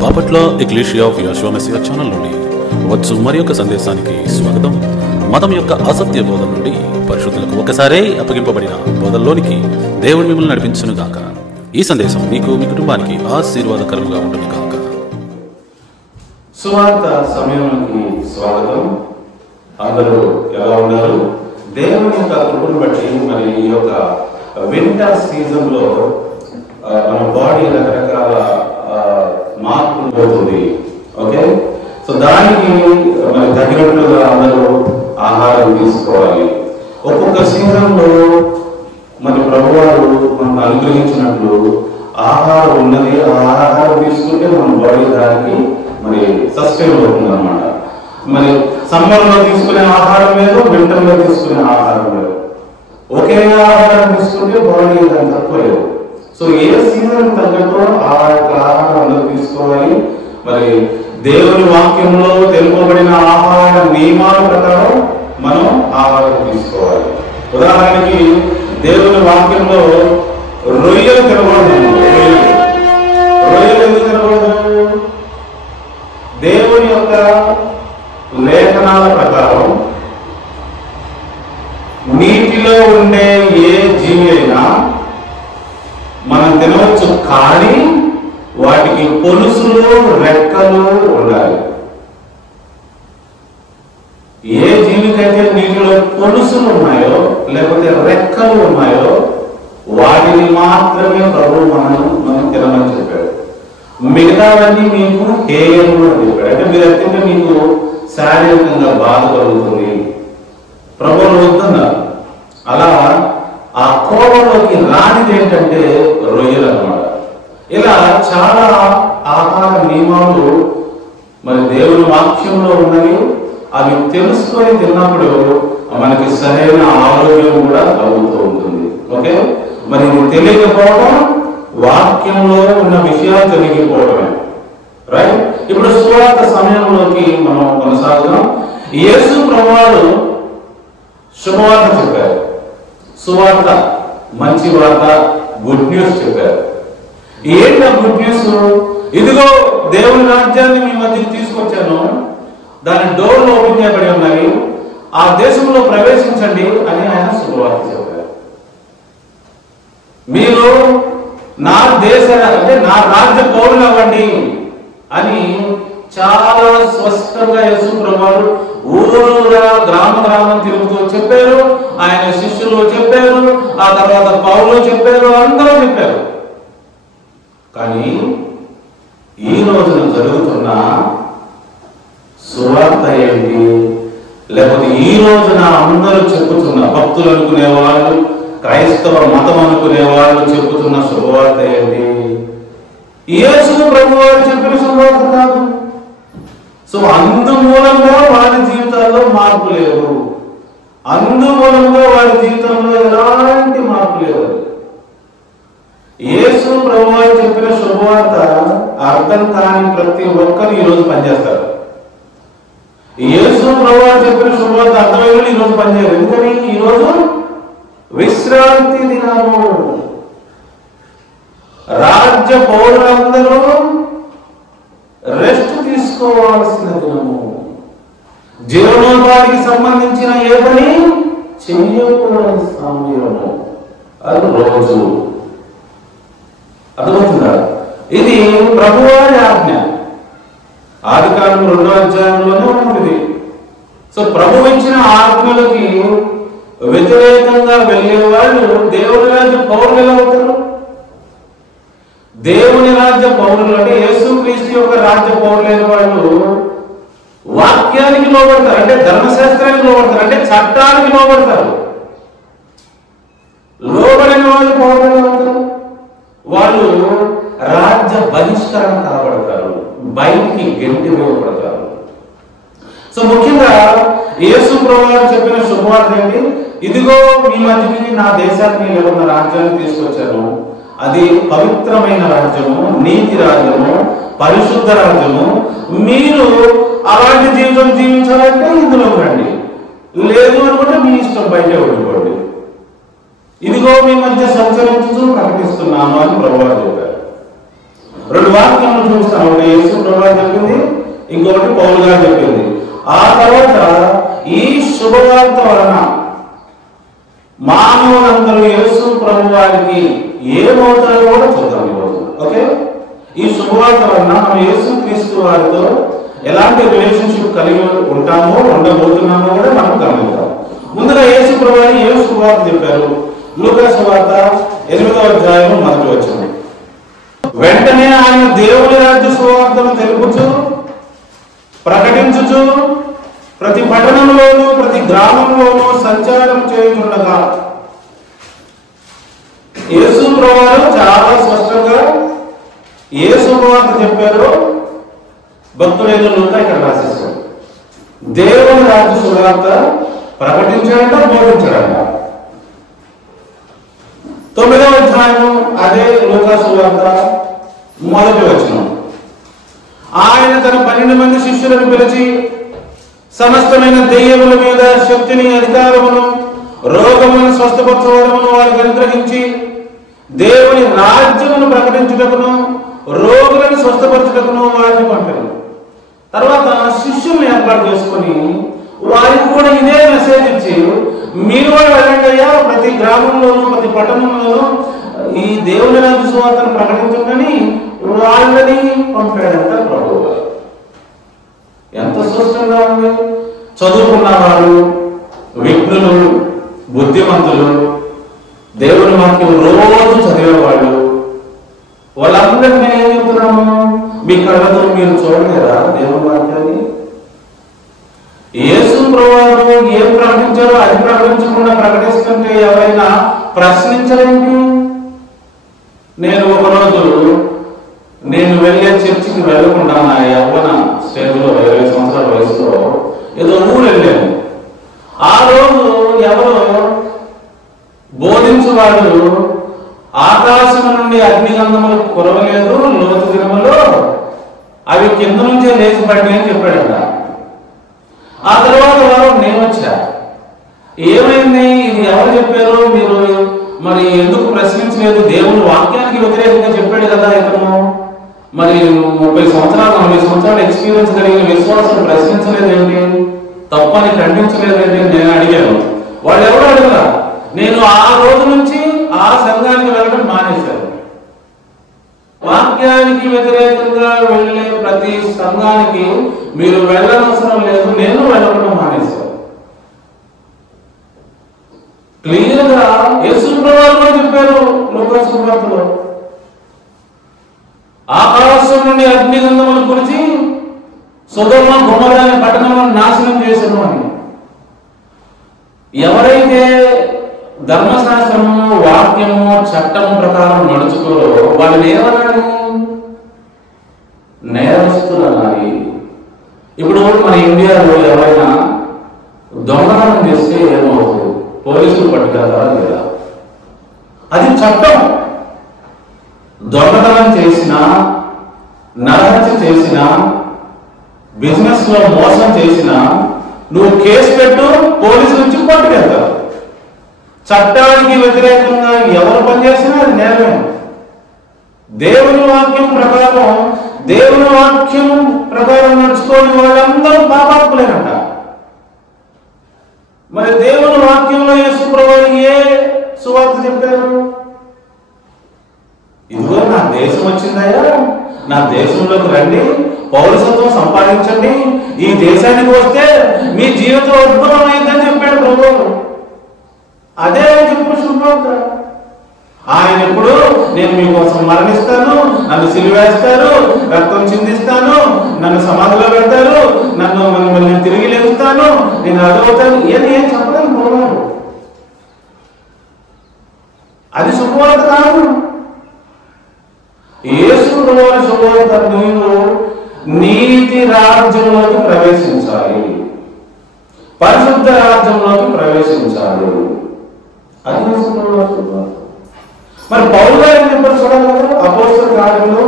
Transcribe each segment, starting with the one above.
Bapatla ecclesia of Jehovah Messiah channel నుండి వచ్చు మరి యొక్క సందేశానికి స్వాగతం. మతం యొక్క అసత్య బోధన నుండి పరిశుద్ధులకు ఒకసారే అప్పగింపబడిన బోధనలోనికి దేవుడు మిమ్మల్ని నడిపించును గాక. ఈ సందేశం మీకు మీ కుటుంబానికి ఆశీర్వాదకరంగా ఉంటుంది గాక. సువార్త సమయానికి స్వాగతం. అందరూ ఎలా ఉన్నారు? దేవుని యొక్క కృపను బట్టి మరి ఈ యొక్క వింటర్ సీజన్ లో మన బాడీ రకరకాల మార్పులు పోతుంది. ఓకే, సో దానికి మరి తగినట్లుగా అందరూ ఆహారం తీసుకోవాలి. ఒక్కొక్క సీజన్ లో మరి ప్రభువారు మనకు అనుగ్రహించినట్లు ఆహారం ఉన్నది. ఆ ఆహారం తీసుకుంటే మన బాడీ దానికి మరి సస్టైన్ అవుతుంది అన్నమాట. మరి సమ్మర్ లో తీసుకునే ఆహారం వేరు, వింటర్ లో తీసుకునే ఆహారం వేరు. ఒకే ఆహారం తీసుకుంటే బాడీ దాన్ని తక్కువ. సో ఏ సీజన్ తగ్గట్టు ఆ యొక్క ఆహారం అందరూ తీసుకోవాలి. మరి దేవుని వాక్యంలో తెలుపబడిన ఆహార నియమాల ప్రకారం మనం ఆహారం తీసుకోవాలి. ఉదాహరణకి దేవుని వాక్యంలో రొయ్యలు తినకూడదు. రొయ్యలు ఎందుకు తినకూడదు? దేవుని యొక్క లేఖనాల ప్రకారం నీటిలో ఉండే ఏ జీవి అయినా మనం తినవచ్చు, కానీ వాటికి పొలుసులు రెక్కలు ఉండాలి. ఏ జీవికైతే నీటిలో పొలుసులు ఉన్నాయో లేకపోతే రెక్కలు ఉన్నాయో వాటిని మాత్రమే ప్రభు మనం తినమని చెప్పాడు. మిగతావన్నీ మీకు హేయము అని చెప్పాడు. అంటే మీరు ఎత్తుంటే మీకు శారీరకంగా బాధ కలుగుతుంది, ప్రభు వద్దన్నారు. అలా ఆ కోపంలోకి రానిది ఏంటంటే రొయ్యలు అన్నమాట. ఇలా చాలా ఆహార నియమాలు మరి దేవుని వాక్యంలో ఉన్నవి. అవి తెలుసుకొని తిన్నప్పుడు మనకి సరైన ఆరోగ్యం కూడా కలుగుతూ ఉంటుంది. ఓకే, మరి ఇది తెలియకపోవడం వాక్యంలో ఉన్న విషయాలు తెలియకపోవడమే. రైట్, ఇప్పుడు సువార్త సమయంలోకి మనం కొనసాగుదాం. యేసు ప్రభువారు శుభవార్త చెప్పారు. సువార్త మంచి వార్త, గుడ్ న్యూస్ చెప్పారు. ఏంటి ఆ గుడ్ న్యూస్? ఇదిగో దేవుని రాజ్యాన్ని మీ మధ్యకి తీసుకొచ్చాను, దాని డోర్లు ఓపెన్ చేయబడి ఉన్నాయి, ఆ దేశంలో ప్రవేశించండి అని ఆయన శుభవార్త చెప్పారు. మీరు నా దేశ అంటే నా రాజ్య పౌరులు అవ్వండి అని చాలా స్పష్టంగా యేసు ప్రభువారు ఊరూరా గ్రామం తిరుగుతూ చెప్పారు. ఆయన శిష్యులు చెప్పారు, ఆ తర్వాత పౌలు చెప్పారు, అందరూ చెప్పారు. కానీ ఈ రోజున జరుగుతున్న సువార్త ఏంటి? లేకపోతే ఈ రోజున అందరూ చెప్పుతున్న భక్తులు అనుకునే వాళ్ళు, క్రైస్తవ మతం అనుకునే వాళ్ళు చెప్పుతున్న శుభవార్త ఏంటి? యేసు ప్రభువారు చెప్పిన శుభవార్త కాదు. సో అందుమూలంగా వారి జీవితాల్లో మార్పు లేదు. అందుమూలంగా వారి జీవితంలో ఎలాంటి మార్పు లేదు. యేసు ప్రభువారు చెప్పిన శుభవార్త అర్థం కాని ప్రతి ఒక్కరు ఈరోజు పనిచేస్తారు. యేసు ప్రభువారు చెప్పిన శుభవార్త అర్థమైన ఈరోజు పనిచేయరు. ఎందుకని? ఈరోజు విశ్రాంతి దినము. రాజ్య పౌరులందరూ రెస్ట్ తీసుకోవాల్సిన దినము. జీవనోపాధికి సంబంధించిన ఏ పని చెయ్యకూడని సమయము, అది రోజు. అర్థమవుతుందా? ఇది ప్రభువారి ఆజ్ఞ. ఆదికాండం 2వ అధ్యాయంలోనే ఉంటుంది. సో ప్రభు ఇచ్చిన ఆజ్ఞలకి వ్యతిరేకంగా వెళ్ళే వాళ్ళు దేవుని రాజ్య పౌరులు ఎలా అవుతారు? దేవుని రాజ్య పౌరులు అంటే యేసుక్రీస్తు యొక్క రాజ్య పౌరులైన వాళ్ళు వాక్యానికి లోబడతారు, అంటే ధర్మశాస్త్రానికి లోబడతారు, అంటే చట్టానికి లోబడతారు. లోబడిన వాళ్ళు పౌరులు అవుతారు. వాళ్ళు రాజ్య బహిష్కరణ కనబడతారు, బయటికి గెంటి వేయబడతారు. సో ముఖ్యంగా యేసు ప్రభువారు చెప్పిన శుభవార్త ఏంటి? ఇదిగో మీ మధ్యకి నా దేశానికి ఉన్న రాజ్యాన్ని తీసుకొచ్చాను. అది పవిత్రమైన రాజ్యము, నీతి రాజ్యము, పరిశుద్ధ రాజ్యము. మీరు అలాంటి జీవితం జీవించాలంటే ఇందులో రండి, లేదు అనుకుంటే మీ ఇష్టం, బయట ఉండిపోండి. ఇదిగో మీ మధ్య సంచరించు ప్రకటిస్తున్నాను అని ప్రభువారు చెప్పారు. రెండు వాక్యాలను చూస్తాం. ఒకటి యేసు ఇంకొకటి పౌలు గారు చెప్పింది. ఆ తర్వాత ఈ శుభవార్త వలన మానవులందరూ యేసు ప్రభు వారికి ఏమవుతారో కూడా చూద్దాం ఈరోజు. ఓకే, ఈ శుభవార్త వలన మనం యేసు క్రీస్తు వారితో ఎలాంటి రిలేషన్షిప్ కలిగి ఉంటామో ఉండబోతున్నామో కూడా మనం గమనిద్దాం. ముందుగా యేసు ప్రభు వారు ఏ శుభవార్త చెప్పారు? లూకా సువార్త 8వ అధ్యాయం 1వ వచనం. వెంటనే ఆయన దేవుని రాజ్య సువార్తను తెలుపుచు ప్రకటించుచు ప్రతి పట్టణంలోనూ ప్రతి గ్రామంలోనూ సంచారం చేయుచుండగా. యేసు ప్రభువారు చాలా స్పష్టంగా ఏ శుభవార్త చెప్పారో భక్తుడైన లూకా ఇక్కడ రాసేశాడు. దేవుని రాజ్య సువార్త ప్రకటించాడంట, బోధించాడంట. 9వ అధ్యాయం అదే లూకా సువార్త 1వ వచనం. ఆయన తన 12 మంది శిష్యులను పిలిచి సమస్తమైన దెయ్యముల మీద శక్తిని, అధికారమును, రోగములను స్వస్థపరచవడమును వారికి అనుగ్రహించి దేవుని రాజ్యమును ప్రకటించుటకును రోగులను స్వస్థపరచుటకును వారిని పంపారు. తర్వాత శిష్యుల్ని ఏర్పాటు చేసుకొని వారికి కూడా ఇదే మెసేజ్ ఇచ్చి, మీరు కూడా వెళ్ళండి అయ్యా, ప్రతి గ్రామంలోనూ ప్రతి పట్టణంలోనూ ఈ దేవుని రాజ్య సువార్తను ప్రకటించమని వాళ్ళని పంపాడంట ప్రభువు. ఎంత స్పష్టంగా ఉంది. చదువుకున్న వారు, విఘ్నులు, బుద్ధిమంతులు, దేవుని వాక్యం రోజు చదివేవాళ్ళు, వాళ్ళందరినీ ఏం చెప్తున్నాము? మీ కళ్ళతో మీరు చూడలేరా దేవుని వాక్యాన్ని? యేసు ప్రభువు ఏం ప్రకటించారో అది ప్రకటించకుండా ప్రకటిస్తుంటే ఎవరైనా ప్రశ్నించలేంటి? నేను వెళ్ళే చర్చికి వెళ్ళకుండా నా యవ్వన స్టేజ్లో 20 సంవత్సరాల వయసులో ఏదో ఊరు వెళ్ళాను. ఆ రోజు ఎవరు బోధించేవాడు ఆకాశం నుండి అగ్నిగంధములు కురవలేదు, లోతు దినములో అవి కింద నుంచే లేచి పడి అని చెప్పాడట. ఆ తర్వాత వారు నేను వచ్చా, ఏమైంది, ఇది ఎవరు చెప్పారు, మీరు మరి ఎందుకు ప్రశ్నించలేదు? దేవుని వాక్యానికి వ్యతిరేకంగా చెప్పాడు కదా ఇతను. మరి 30 సంవత్సరాలు 40 సంవత్సరాలు ఎక్స్పీరియన్స్ కలిగిన విశ్వాసం ప్రశ్నించలేదేంటి, తప్పని ఖండించలేదేంటి నేను అడిగాను. వాళ్ళు ఎవరు అడగరా. నేను ఆ రోజు నుంచి ఆ సంఘానికి వెళ్ళడం మానేశాను. వాక్యానికి వ్యతిరేకంగా వెళ్ళే ప్రతి సంఘానికి మీరు వెళ్ళనవసరం లేదు, నేను వెళ్ళడం మానేశాను. క్లియర్ గా యేసు ప్రభువు చెప్పారు లూకా సువార్తలో, ఆకాశం నుండి అగ్నిగంధములు కురిచి సొదొమ గొమొర్రా అనే పట్టణములను నాశనం చేశాను అని. ఎవరైతే ధర్మశాస్త్రము, వాక్యము, చట్టము ప్రకారం నడుచుకోరో వాళ్ళని ఏమన్నాడు? నేరస్తులు అన్నాయి. ఇప్పుడు మన ఇండియాలో ఎవరైనా దొంగతనం చేస్తే ఏమవుతుంది? పోలీసులు పట్టుకెళ్తారా లేదా? అది చట్టం. దొంగతనం చేసినా, నరహత్య చేసినా, బిజినెస్ లో మోసం చేసినా నువ్వు కేసు పెట్టు, పోలీసుల నుంచి పట్టుకెళ్తారు. చట్టానికి వ్యతిరేకంగా ఎవరు పనిచేసినా అది నేరమే. దేవుని వాక్యం ప్రకారం నడుచుకోని వాళ్ళందరూ పాపాత్ములేనంట. మరి దేవుని వాక్యంలో యేసు ప్రభువు ఏ సువార్త చెప్పారు? ఇదిగో నా దేశం వచ్చిందయ్యా, నా దేశంలోకి రండి, పౌరసత్వం సంపాదించండి, ఈ దేశానికి వస్తే మీ జీవితం అద్భుతమైందని చెప్పాడు ప్రభువు. అదే చెప్పు శుభవార్త. ఆయన ఎప్పుడు నేను మీకోసం మరణిస్తాను, నన్ను సిలువేస్తారు, రక్తం చిందిస్తాను, నన్ను సమాధిలో పెడతారు, నన్ను తిరిగి లేపుతాను, నేను అదవుతాను, ఏం చెప్పలేదు ప్రభువు. అది శుభవార్త కాదు. యేసు ప్రభువు శుభవార్త, నీవు నీతి రాజ్యంలోకి ప్రవేశించాలి, పరిశుద్ధ రాజ్యంలోకి ప్రవేశించాలి. అది యేసు ప్రభువు శుభవార్త. మరి పౌలు గారు ఏం చెప్పారు చూడాలి కదా, అపోస్తలుల కార్యములు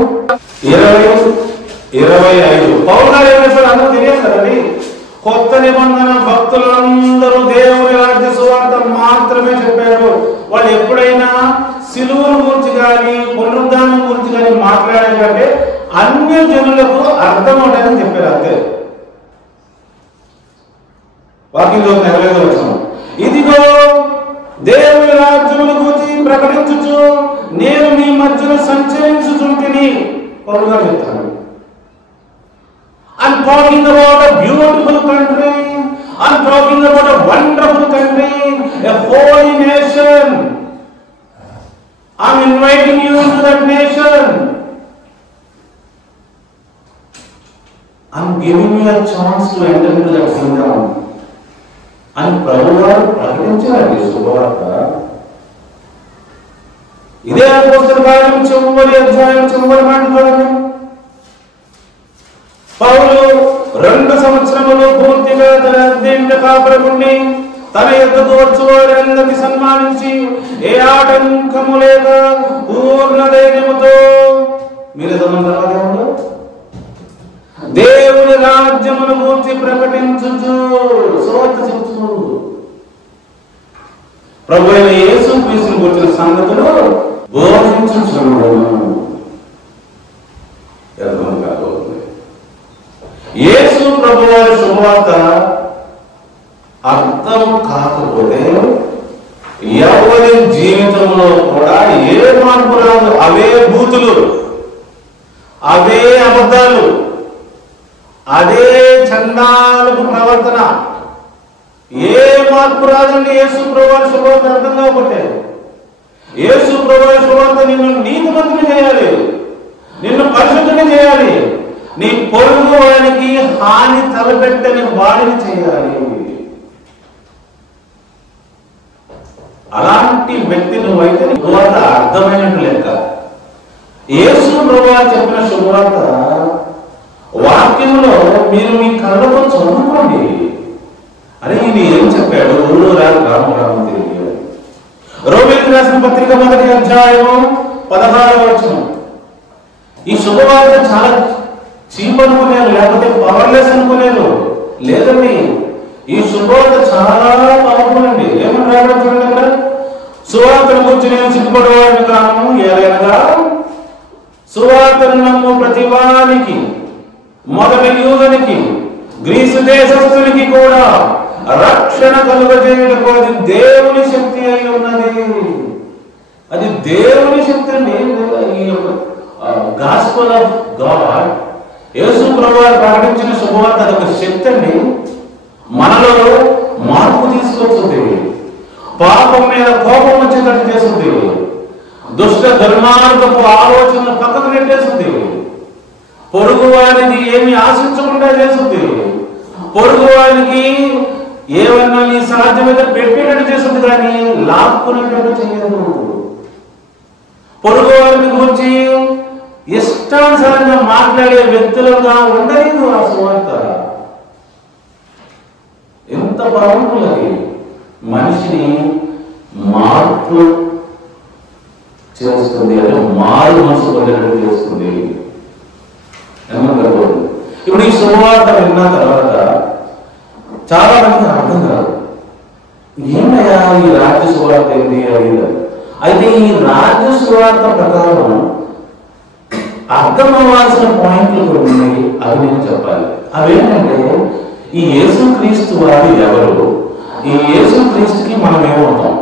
20:25. పౌలు గారు ఏం చేశారు అందరూ తెలియదు కదండి. కొత్త నిబంధన భక్తులందరూ దేవుని రాజ్య సువార్త మాత్రమే చెప్పారు. వాళ్ళు ఎప్పుడైనా సిలువను గురించి కానీ పునరుద్ధానం గురించి కానీ మాట్లాడారంటే అన్య జనులకు అర్థం అవుతాయని చెప్పారు అంతే. వాక్యంలో నెరవేర్చడం ఇదిగో దేవుని రాజ్యమును గురించి ప్రకటించుచు నేను మీ మధ్యలో సంచరించుచుంటిని పౌలుగా చెప్తాను. I'm talking about a beautiful country. I'm talking about a wonderful country, a holy nation. I'm inviting you into that nation. I'm giving you a chance to enter into that kingdom. అని ప్రభువారు ప్రకటించారండి శుభవార్త. ఇదే అపోస్తలుల కార్యములు 9వ అధ్యాయం 9వ మాట. పౌలు 2 సంవత్సరములు పూర్తిగా తన అద్దెంట కాపురముండి తన యొద్దకు వచ్చు వారందరినీ సన్మానించి ఏ ఆటంకము లేక పూర్ణ ధైర్యముతో మీరు చదవండి దేవుని రాజ్యమును గురించి ప్రకటించుచు సువార్త చెబుతూ ప్రభు అయిన యేసు క్రీస్తును గురించిన సంగతులు బోధించుచున్నాడు. యేసు ప్రభు వారి శుభవార్త అర్థం కాకపోతే ఎవరి జీవితంలో కూడా ఏ మార్పు రాదు. అవే బూతులు, అవే అబద్ధాలు, అదే చండాలపు ప్రవర్తన. ఏ మార్పు రాదండి. యేసు ప్రభు వారి శుభవార్త అర్థం కాకపోతే. యేసు ప్రభు వారి శుభవార్త నిన్ను నీతిమంతుని చేయాలి, నిన్ను పరిశుద్ధుని చేయాలి, నీ పొరుగు వారికి హాని తలపెట్టని వాడిని చేయాలి. అలాంటి వ్యక్తి నువ్వైతే నీ శుభవార్త అర్థమైనట్టు లెక్క. యేసు ప్రభువు చెప్పిన శుభవార్త వాక్యంలో మీరు మీ కళ్ళతో చదువుకోండి. అరే ఇది ఏం చెప్పాడు? ఊరు రామ తిరిగి రోమిలకు రాసిన పత్రిక 1వ అధ్యాయం 16వ వచనం. ఈ శుభవార్త చాలా చీప్ అనుకునేరు, లేకపోతే పవర్లెస్ అనుకునేరు. లేదండి, ఈ శుభవార్త చాలా పవర్ఫుల్ అండి. ఏమని రావడం చూడండి అక్కడ. సువార్తను గురించి నేను సిగ్గుపడేవాడిని కాను, ఏలైనగా సువార్తను నమ్ము ప్రతి వానికి, మొదటి యూదునికి గ్రీసు దేశస్థునికి కూడా రక్షణ కలుగజేయుటకు అది దేవుని శక్తి అయి ఉన్నది. అది దేవుని శక్తి అండి. ఈ గాస్పెల్ ఆఫ్ గాడ్, యేసు ప్రభువు ప్రకటించిన శుభవార్త అదొక శక్తి అండి. మనలో మార్పు తీసుకొస్తుంది, పాపం మీద కోపం వచ్చేటట్టు చేస్తుంది, దుష్ట దుర్మార్గపు ఆలోచనలు పక్కకు నెట్టేస్తుంది, పొరుగు వారికి ఏమి ఆశించకుండా చేస్తుంది, పొరుగు వారికి ఏమన్నా నీ సాధ్యమైతే పెట్టేటట్టు చేస్తుంది, కానీ లాక్కునేటట్టు చేయదు. పొరుగు వారిని గురించి ఇష్టానుసారంగా మాట్లాడే వ్యక్తులుగా ఉండలేదు ఆ సువార్త. ఎంత పవర్ఫుల్. మనిషిని మార్పు చేస్తుంది, అంటే మారు మనసు పొందేటట్టు చేస్తుంది. ఇప్పుడు ఈ శుభవార్త విన్న తర్వాత చాలా మంది అర్థం కాదు, ఏమయ్యా ఈ రాజ్య సువార్త ఏంటి అడిగింది. అయితే ఈ రాజ్య సువార్త ప్రకారం అర్థం అవ్వాల్సిన పాయింట్లు కూడా ఉన్నాయి. అవి నేను చెప్పాలి. అవేంటంటే ఈ యేసుక్రీస్తు వారు ఎవరు, ఈ యేసుక్రీస్తుకి మనం ఏమవుతాం,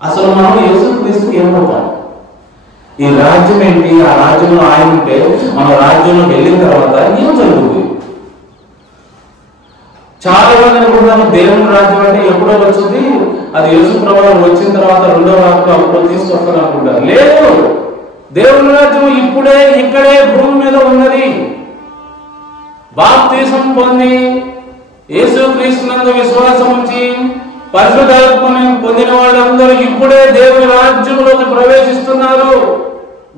అసలు మనం యేసుక్రీస్తుకి ఏమవుతాం, ఈ రాజ్యం ఏంటి, ఆ రాజ్యంలో ఆయన ఉంటే మన రాజ్యంలోకి వెళ్ళిన తర్వాత ఏం జరుగుతుంది. చాలా మంది అనుకుంటున్నాము దేవుని రాజ్యం అంటే ఎప్పుడో వచ్చింది, అది యేసు ప్రభువు వచ్చిన తర్వాత 2వ రాకడలో అప్పుడు తీసుకొస్తాను అనుకుంటారు. లేదు, దేవుని రాజ్యం ఇప్పుడే ఇక్కడే భూమి మీద ఉన్నది. బాప్తిసం పొంది యేసుక్రీస్తునందు విశ్వాసం ఉంచి పరిశుద్ధాత్మను పొందిన వాళ్ళందరూ ఇప్పుడే దేవుని రాజ్యంలోకి ప్రవేశిస్తున్నారు.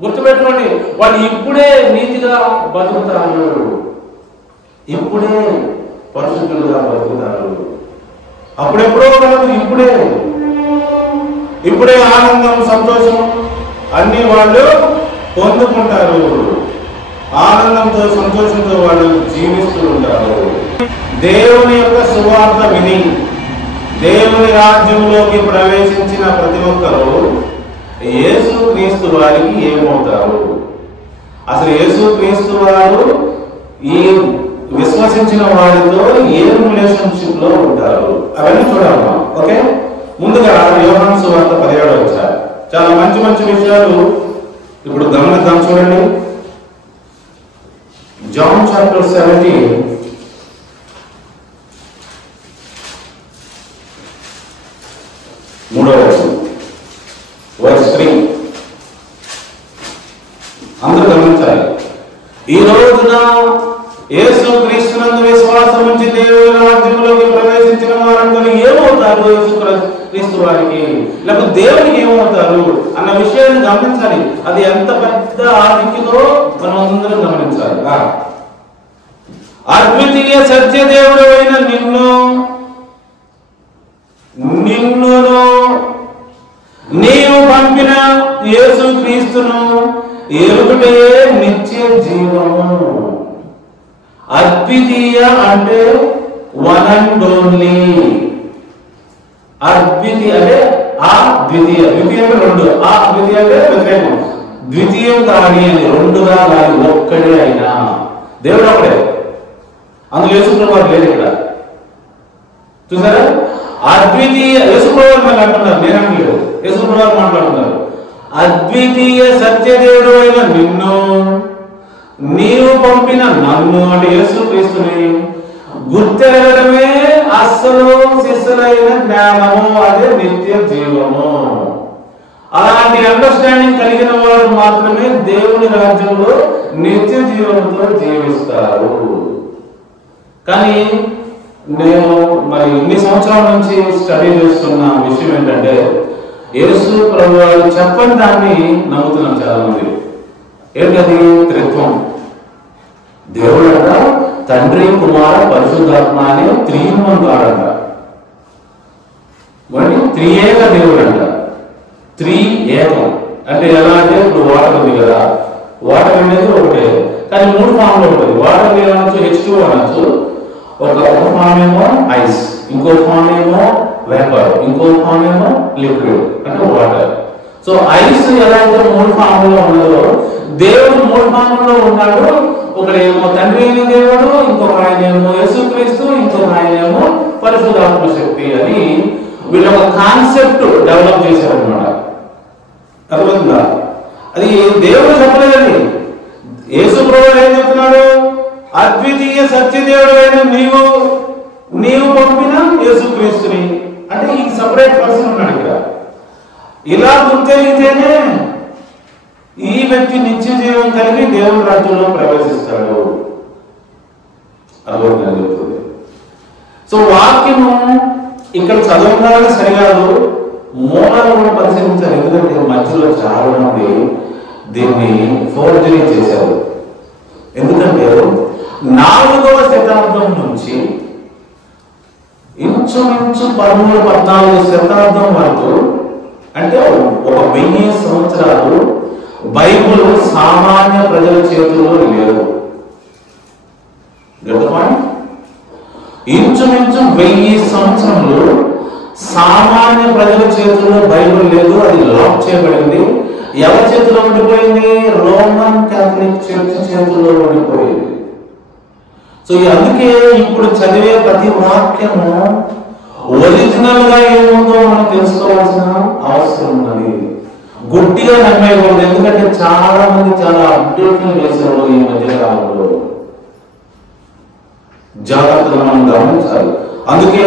గుర్తుపెట్టుకోండి, వాళ్ళు ఇప్పుడే నీతిగా బతుకుతారు, ఇప్పుడే పరిశుద్ధులుగా బతుకుతారు. అప్పుడెప్పుడో కాదు, ఇప్పుడే. ఇప్పుడే ఆనందం, సంతోషం అన్ని వాళ్ళు పొందుకుంటారు. ఆనందంతో సంతోషంతో వాళ్ళు జీవిస్తూ ఉంటారు. దేవుని యొక్క సువార్త విని దేవుని రాజ్యంలోకి ప్రవేశించిన ప్రతి ఒక్కరూ యేసుక్రీస్తు వారికి ఏమవుతారు, అసలు యేసుక్రీస్తు వారు ఈ విశ్వసించిన వారితో ఏ రిలేషన్షిప్ లో ఉంటారు అవన్నీ చూడాలి మనం. ఓకే, ముందుగా యోహాను సువార్త 17వ అధ్యాయం చాలా మంచి మంచి విషయాలు ఇప్పుడు గమనిద్దాం. చూడండి, జాన్ చాప్టర్ 17 verse 3. అందరూ గమనించాలి. ఈ రోజున యేసుక్రీస్తునందు విశ్వాసం ఉంచి దేవుని రాజ్యంలోకి ప్రవేశించిన వారందరూ ఏమవుతారు, యేసుక్రీస్తు వారికి లేకపోతే దేవునికి ఏమవుతారు అన్న విషయాన్ని గమనించాలి. అది ఎంత పెద్ద ఆధిక్యతో మనం అందరం గమనించాలి. అద్వితీయ సత్యదేవుడు అయిన నిన్నును నీవు పంపిన యేసుక్రీస్తును ఎరుగుటే నిత్య జీవము. అద్వితీయ అంటే వన్ అండ్ ఓన్లీ. అద్వితీయ అంటే ద్వితీయ. ద్వితీయ అంటే రెండు. ద్వితీయ అంటే వ్యతిరేకం. ద్వితీయం కాని అని, రెండుగా కాని, ఒక్కడే అయినా దేవుడు ఒకడే. అందులో యేసుప్రభువు లేదు ఇక్కడ. చూసారా, అద్వితీయ యేసుప్రభువు మళ్ళీ అంటున్నారు, నేనంటలేదు, యేసుప్రభువు మాట్లాడుతున్నారు. అద్వితీయ సత్యదేవుడు అయిన నిన్ను నీవు పంపిన నన్ను అంటే యేసుక్రీస్తుని గుర్తెరగడమే అస్సలు శిశులైన జ్ఞానము, అదే నిత్య జీవము. అలాంటి అండర్స్టాండింగ్ కలిగిన వారు మాత్రమే దేవుని రాజ్యంలో నిత్య జీవంతో జీవిస్తారు. కానీ నేను మరి ఇన్ని సంవత్సరాల నుంచి స్టడీ చేస్తున్న విషయం ఏంటంటే, యేసు ప్రభువారు చెప్పని దాన్ని నమ్ముతున్నాం చాలా మంది. ఏంటది? త్రిత్వం. దేవుడు అంట తండ్రి, కుమార, పరిశుద్ధాత్మ అనే త్రిత్వం కాడంట. మరి త్రియేక దేవుడు అంట. త్రియేకం అంటే ఎలా అంటే, ఇప్పుడు వాటర్ ఉంది కదా, వాటర్ అనేది ఒకటే కానీ మూడు ఫామ్ లో ఉంటుంది. వాటర్ మీరు అనొచ్చు, H2O అనొచ్చు. ఒక ఫామ్ ఏమో ఐస్, ఇంకో ఫామ్ ఏమో వేపర్, ఇంకో ఫామ్ ఏమో లిక్విడ్ అంటే వాటర్. సో ఐస్ ఎలా అయితే మూడు ఫామ్ లో ఉన్నదో, దేవుడు మూడు ఫామ్ లో ఉన్నాడు. ఒకడేమో తండ్రి అయిన దేవుడు, ఇంకొక ఆయన ఏమో యేసుక్రీస్తు, ఇంకొక ఆయన ఏమో పరిశుద్ధాత్మ శక్తి అని వీళ్ళు ఒక కాన్సెప్ట్ డెవలప్ చేశారనమాట. అర్థమవుతుందా? అది దేవుడు చెప్పలేదండి. యేసు ప్రభువు ఏం చెప్తున్నాడు? అద్వితీయ సత్యదేవుడు అయిన నీవు పంపిన యేసుక్రీస్తుని అంటే ఈ సపరేట్ పర్సన్ ఉన్నాడు ఇక్కడ. ఇలా గుర్తెరిగితేనే ఈ వ్యక్తి నిత్య జీవం కలిగి దేవుని రాజ్యంలో ప్రవేశిస్తాడు. అర్థమవుతుంది చెప్తుంది. సో వాక్యము ఇక్కడ చదవగానే సరికాదు, మూలాలను పరిశీలించాలి. ఎందుకంటే మధ్యలో చాలా మంది దీన్ని ఫోర్జరీ చేశారు. ఎందుకంటే 4వ శతాబ్దం నుంచి ఇంచుమించు 13-14 శతాబ్దం వరకు, అంటే ఒక 1000 సంవత్సరాలు బైబుల్ సామాన్య ప్రజల చేతుల్లో లేదు. ఇంచుమించు 1000 సంవత్సరాలు సామాన్య ప్రజల చేతుల్లో బైబుల్ లేదు. అది లాక్ చేయబడింది. ఎవరి చేతిలో ఉండిపోయింది? రోమన్ క్యాథలిక్ చర్చ్ చేతుల్లో ఉండిపోయింది. సో అందుకే ఇప్పుడు చదివే ప్రతి వాక్యము ఒరిజినల్ గా ఏముందో మనం తెలుసుకోవాల్సిన అవసరం ఉన్నది. గుడ్డిగా నమ్మేయకూడదు. ఎందుకంటే చాలా మంది చాలా అప్డేట్లు వేశారు ఈ మధ్య కాలంలో. జాగ్రత్తగా మనం గమనించాలి. అందుకే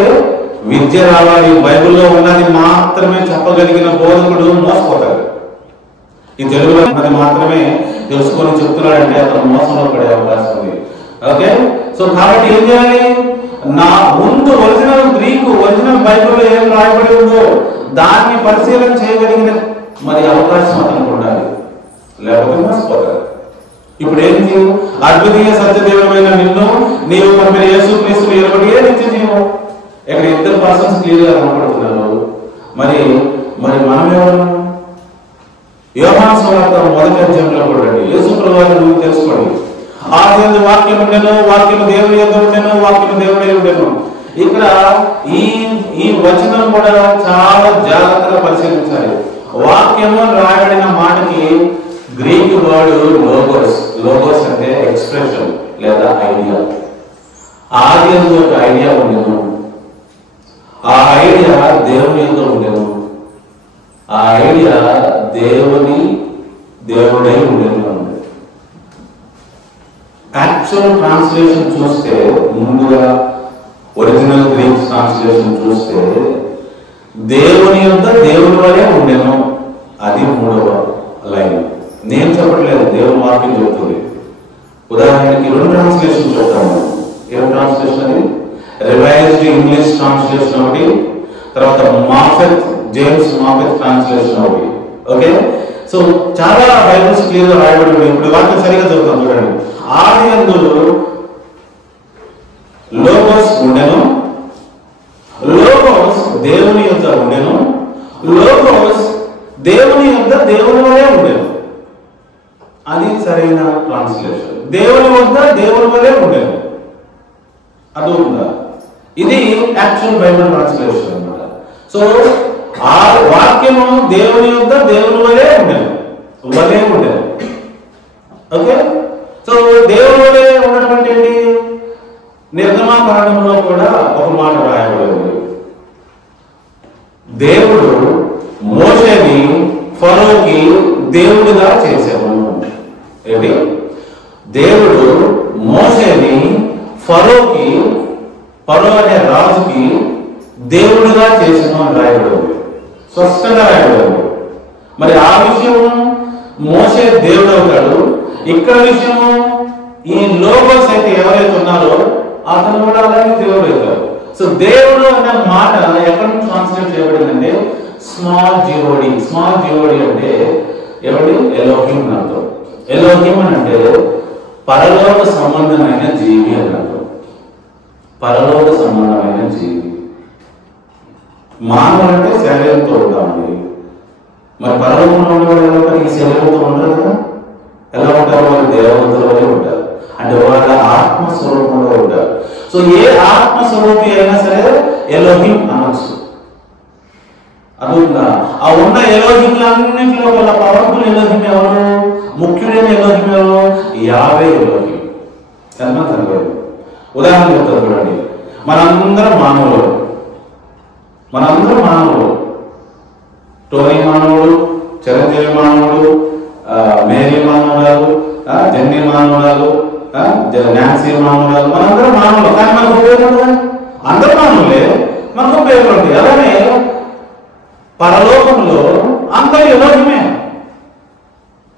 విద్య రావాలి, బైబిల్లో ఉన్నది మాత్రమే చెప్పగలిగిన బోధకుడు మోసపోతాడు. ఈ తెలుగులో ఉన్నది మాత్రమే తెలుసుకొని చెప్తున్నాడంటే అతను మోసంలో పడే అవకాశం ఉంది. ఓకే, సో కాబట్టి ఏం చేయాలి? నా ముందు ఒరిజినల్ గ్రీకు, ఒరిజినల్ బైబిల్లో ఏం రాయబడి ఉందో దాన్ని పరిశీలన చేయగలిగిన మరి అవకాశం అతనికి ఉండాలి, లేకపోతే మోసపోతాడు. ఇప్పుడు ఏంటి? అద్వితీయ సత్యదేవుడైన నిన్ను నీవు పంపిన యేసుక్రీస్తుని ఎరుగడే నిత్య జీవం. ఇక్కడ 2 పర్సన్స్ క్లియర్ గా కనపడుతున్నారు. మరి మనం ఎవరు? యోహాను సువార్త 1వ అధ్యాయంలో కూడా యేసు ప్రభువును తెలుసుకోండి. ఆదియందు వాక్యం ఉండెను, వాక్యము దేవుని యొద్ద ఉండెను, వాక్యము దేవుడై ఉండెను. ఇక్కడ ఈ వచనం కూడా చాలా జాగ్రత్తగా పరిశీలించాలి. వాక్యము రాయబడిన మాటకి గ్రీక్ వర్డ్ లోగోస్. లోగోస్ అంటే ఎక్స్ప్రెషన్ లేదా ఐడియా. ఆది యందు ఒక ఐడియా ఉండేను, ఆ ఐడియా దేవుని యందు ఉండేను, ఆ ఐడియా దేవుడై ఉండేను. యాక్చువల్ ట్రాన్స్లేషన్ చూస్తే, ముందుగా ఒరిజినల్ గ్రీక్ ట్రాన్స్లేషన్ చూస్తే దేవుని యొక్క దేవుని వలె ఉండేను. అది 3వ లైన్. నేను చెప్పట్లేదు, దేవుని వాక్యం చెబుతుంది. ఉదాహరణకి 2 ట్రాన్స్లేషన్ చెప్తాను. ఏం ట్రాన్స్లేషన్ అది? రివైజ్డ్ ఇంగ్లీష్ ట్రాన్స్లేషన్ ఒకటి, తర్వాత మాఫెత్, జేమ్స్ మాఫెత్ ట్రాన్స్లేషన్ ఒకటి. ఓకే, సో చాలా బైబిల్స్ క్లియర్ గా రాయబడి ఉంది. ఇప్పుడు వాక్యం సరిగా చదువుతాం చూడండి. ఆది యందు లోగోస్ ఉండెను, లోగోస్ దేవుని యొద్ద ఉండెను, లోగోస్ దేవుని యొద్ద దేవుని వలె ఉండెను. అది సరైన ట్రాన్స్లేషన్. దేవుని వద్ద దేవుని వలె ఉండెను. అది ఉందా? ఇది యాక్చువల్ బైబిల్ ట్రాన్స్లేషన్ అన్నమాట. సో ఆ వాక్యము దేవుని యొద్ద దేవుని వలె ఉండెను. ఓకే, సో దేవుని వలె ఉండడం అంటే ఏంటి? నిర్గమాకాండంలో కూడా ఒక మాట రాయబడింది. దేవుడు మోషేని ఫరోకి దేవుడిగా చేశాను. ఏంటి? దేవుడు మోషేని ఫరోకి, ఫరో అనే రాజుకి దేవుడిగా చేశాను అని రాయబడింది, స్పష్టంగా రాయబడింది. మరి ఆ విషయం మోషే దేవుడు అవుతాడు. ఇక్కడ విషయము ఈ లోగోస్ అయితే ఎవరైతే ఉన్నారో అతను కూడా అలాగే దేవుడు అవుతాడు. సో దేవుడు అనే మాట ఎక్కడ నుంచి ట్రాన్స్లేట్ చేయబడిందంటే స్మాల్ జిఓడి. స్మాల్ జిఓడి అంటే ఎవడి? ఎలోహిం అర్థం. ఎలోహిం అని అంటే పరలోక సంబంధమైన జీవి అన్నట్టు. పరలోక సంబంధమైన జీవి. మానవుడు అంటే శరీరంతో ఉంటామండి. మరి పరలోకంలో ఉండేవాడు ఎలా ఉంటారు? ఈ శరీరంతో ఉంటారు కదా. ఎలా ఉంటారు? వాళ్ళు దేవతలనే ఉంటారు, అంటే వాళ్ళ ఆత్మస్వరూపంలో ఉంటారు. సో ఏ ఆత్మస్వరూపి అయినా సరే ఎలోహిం అనొచ్చు. అదుందా? ఆ ఉన్న ఎలోహింలన్నింటిలో వాళ్ళ పవర్ఫుల్ ఎలోహిం ఎవరు? ముఖ్యుడైన ఎలోహిం ఎవరు? యావే ఎలోహిం. కనబడదు. ఉదాహరణ చెప్తారు చూడండి. మనందరం మానవులు. టోనీ మానవుడు, చిరంజీవి మానవుడు, మేరీ మానవురాలు, జెన్నీ మానవురాలు, నాన్సీ మానవురాలు. మనందరం మానవులు, కానీ మనకు ఉపయోగం కదా. అందరూ మానవులే, మనకు ఉపయోగం ఉంటుంది. అలానే పరలోకంలో అందరూ ఎలోహిమే.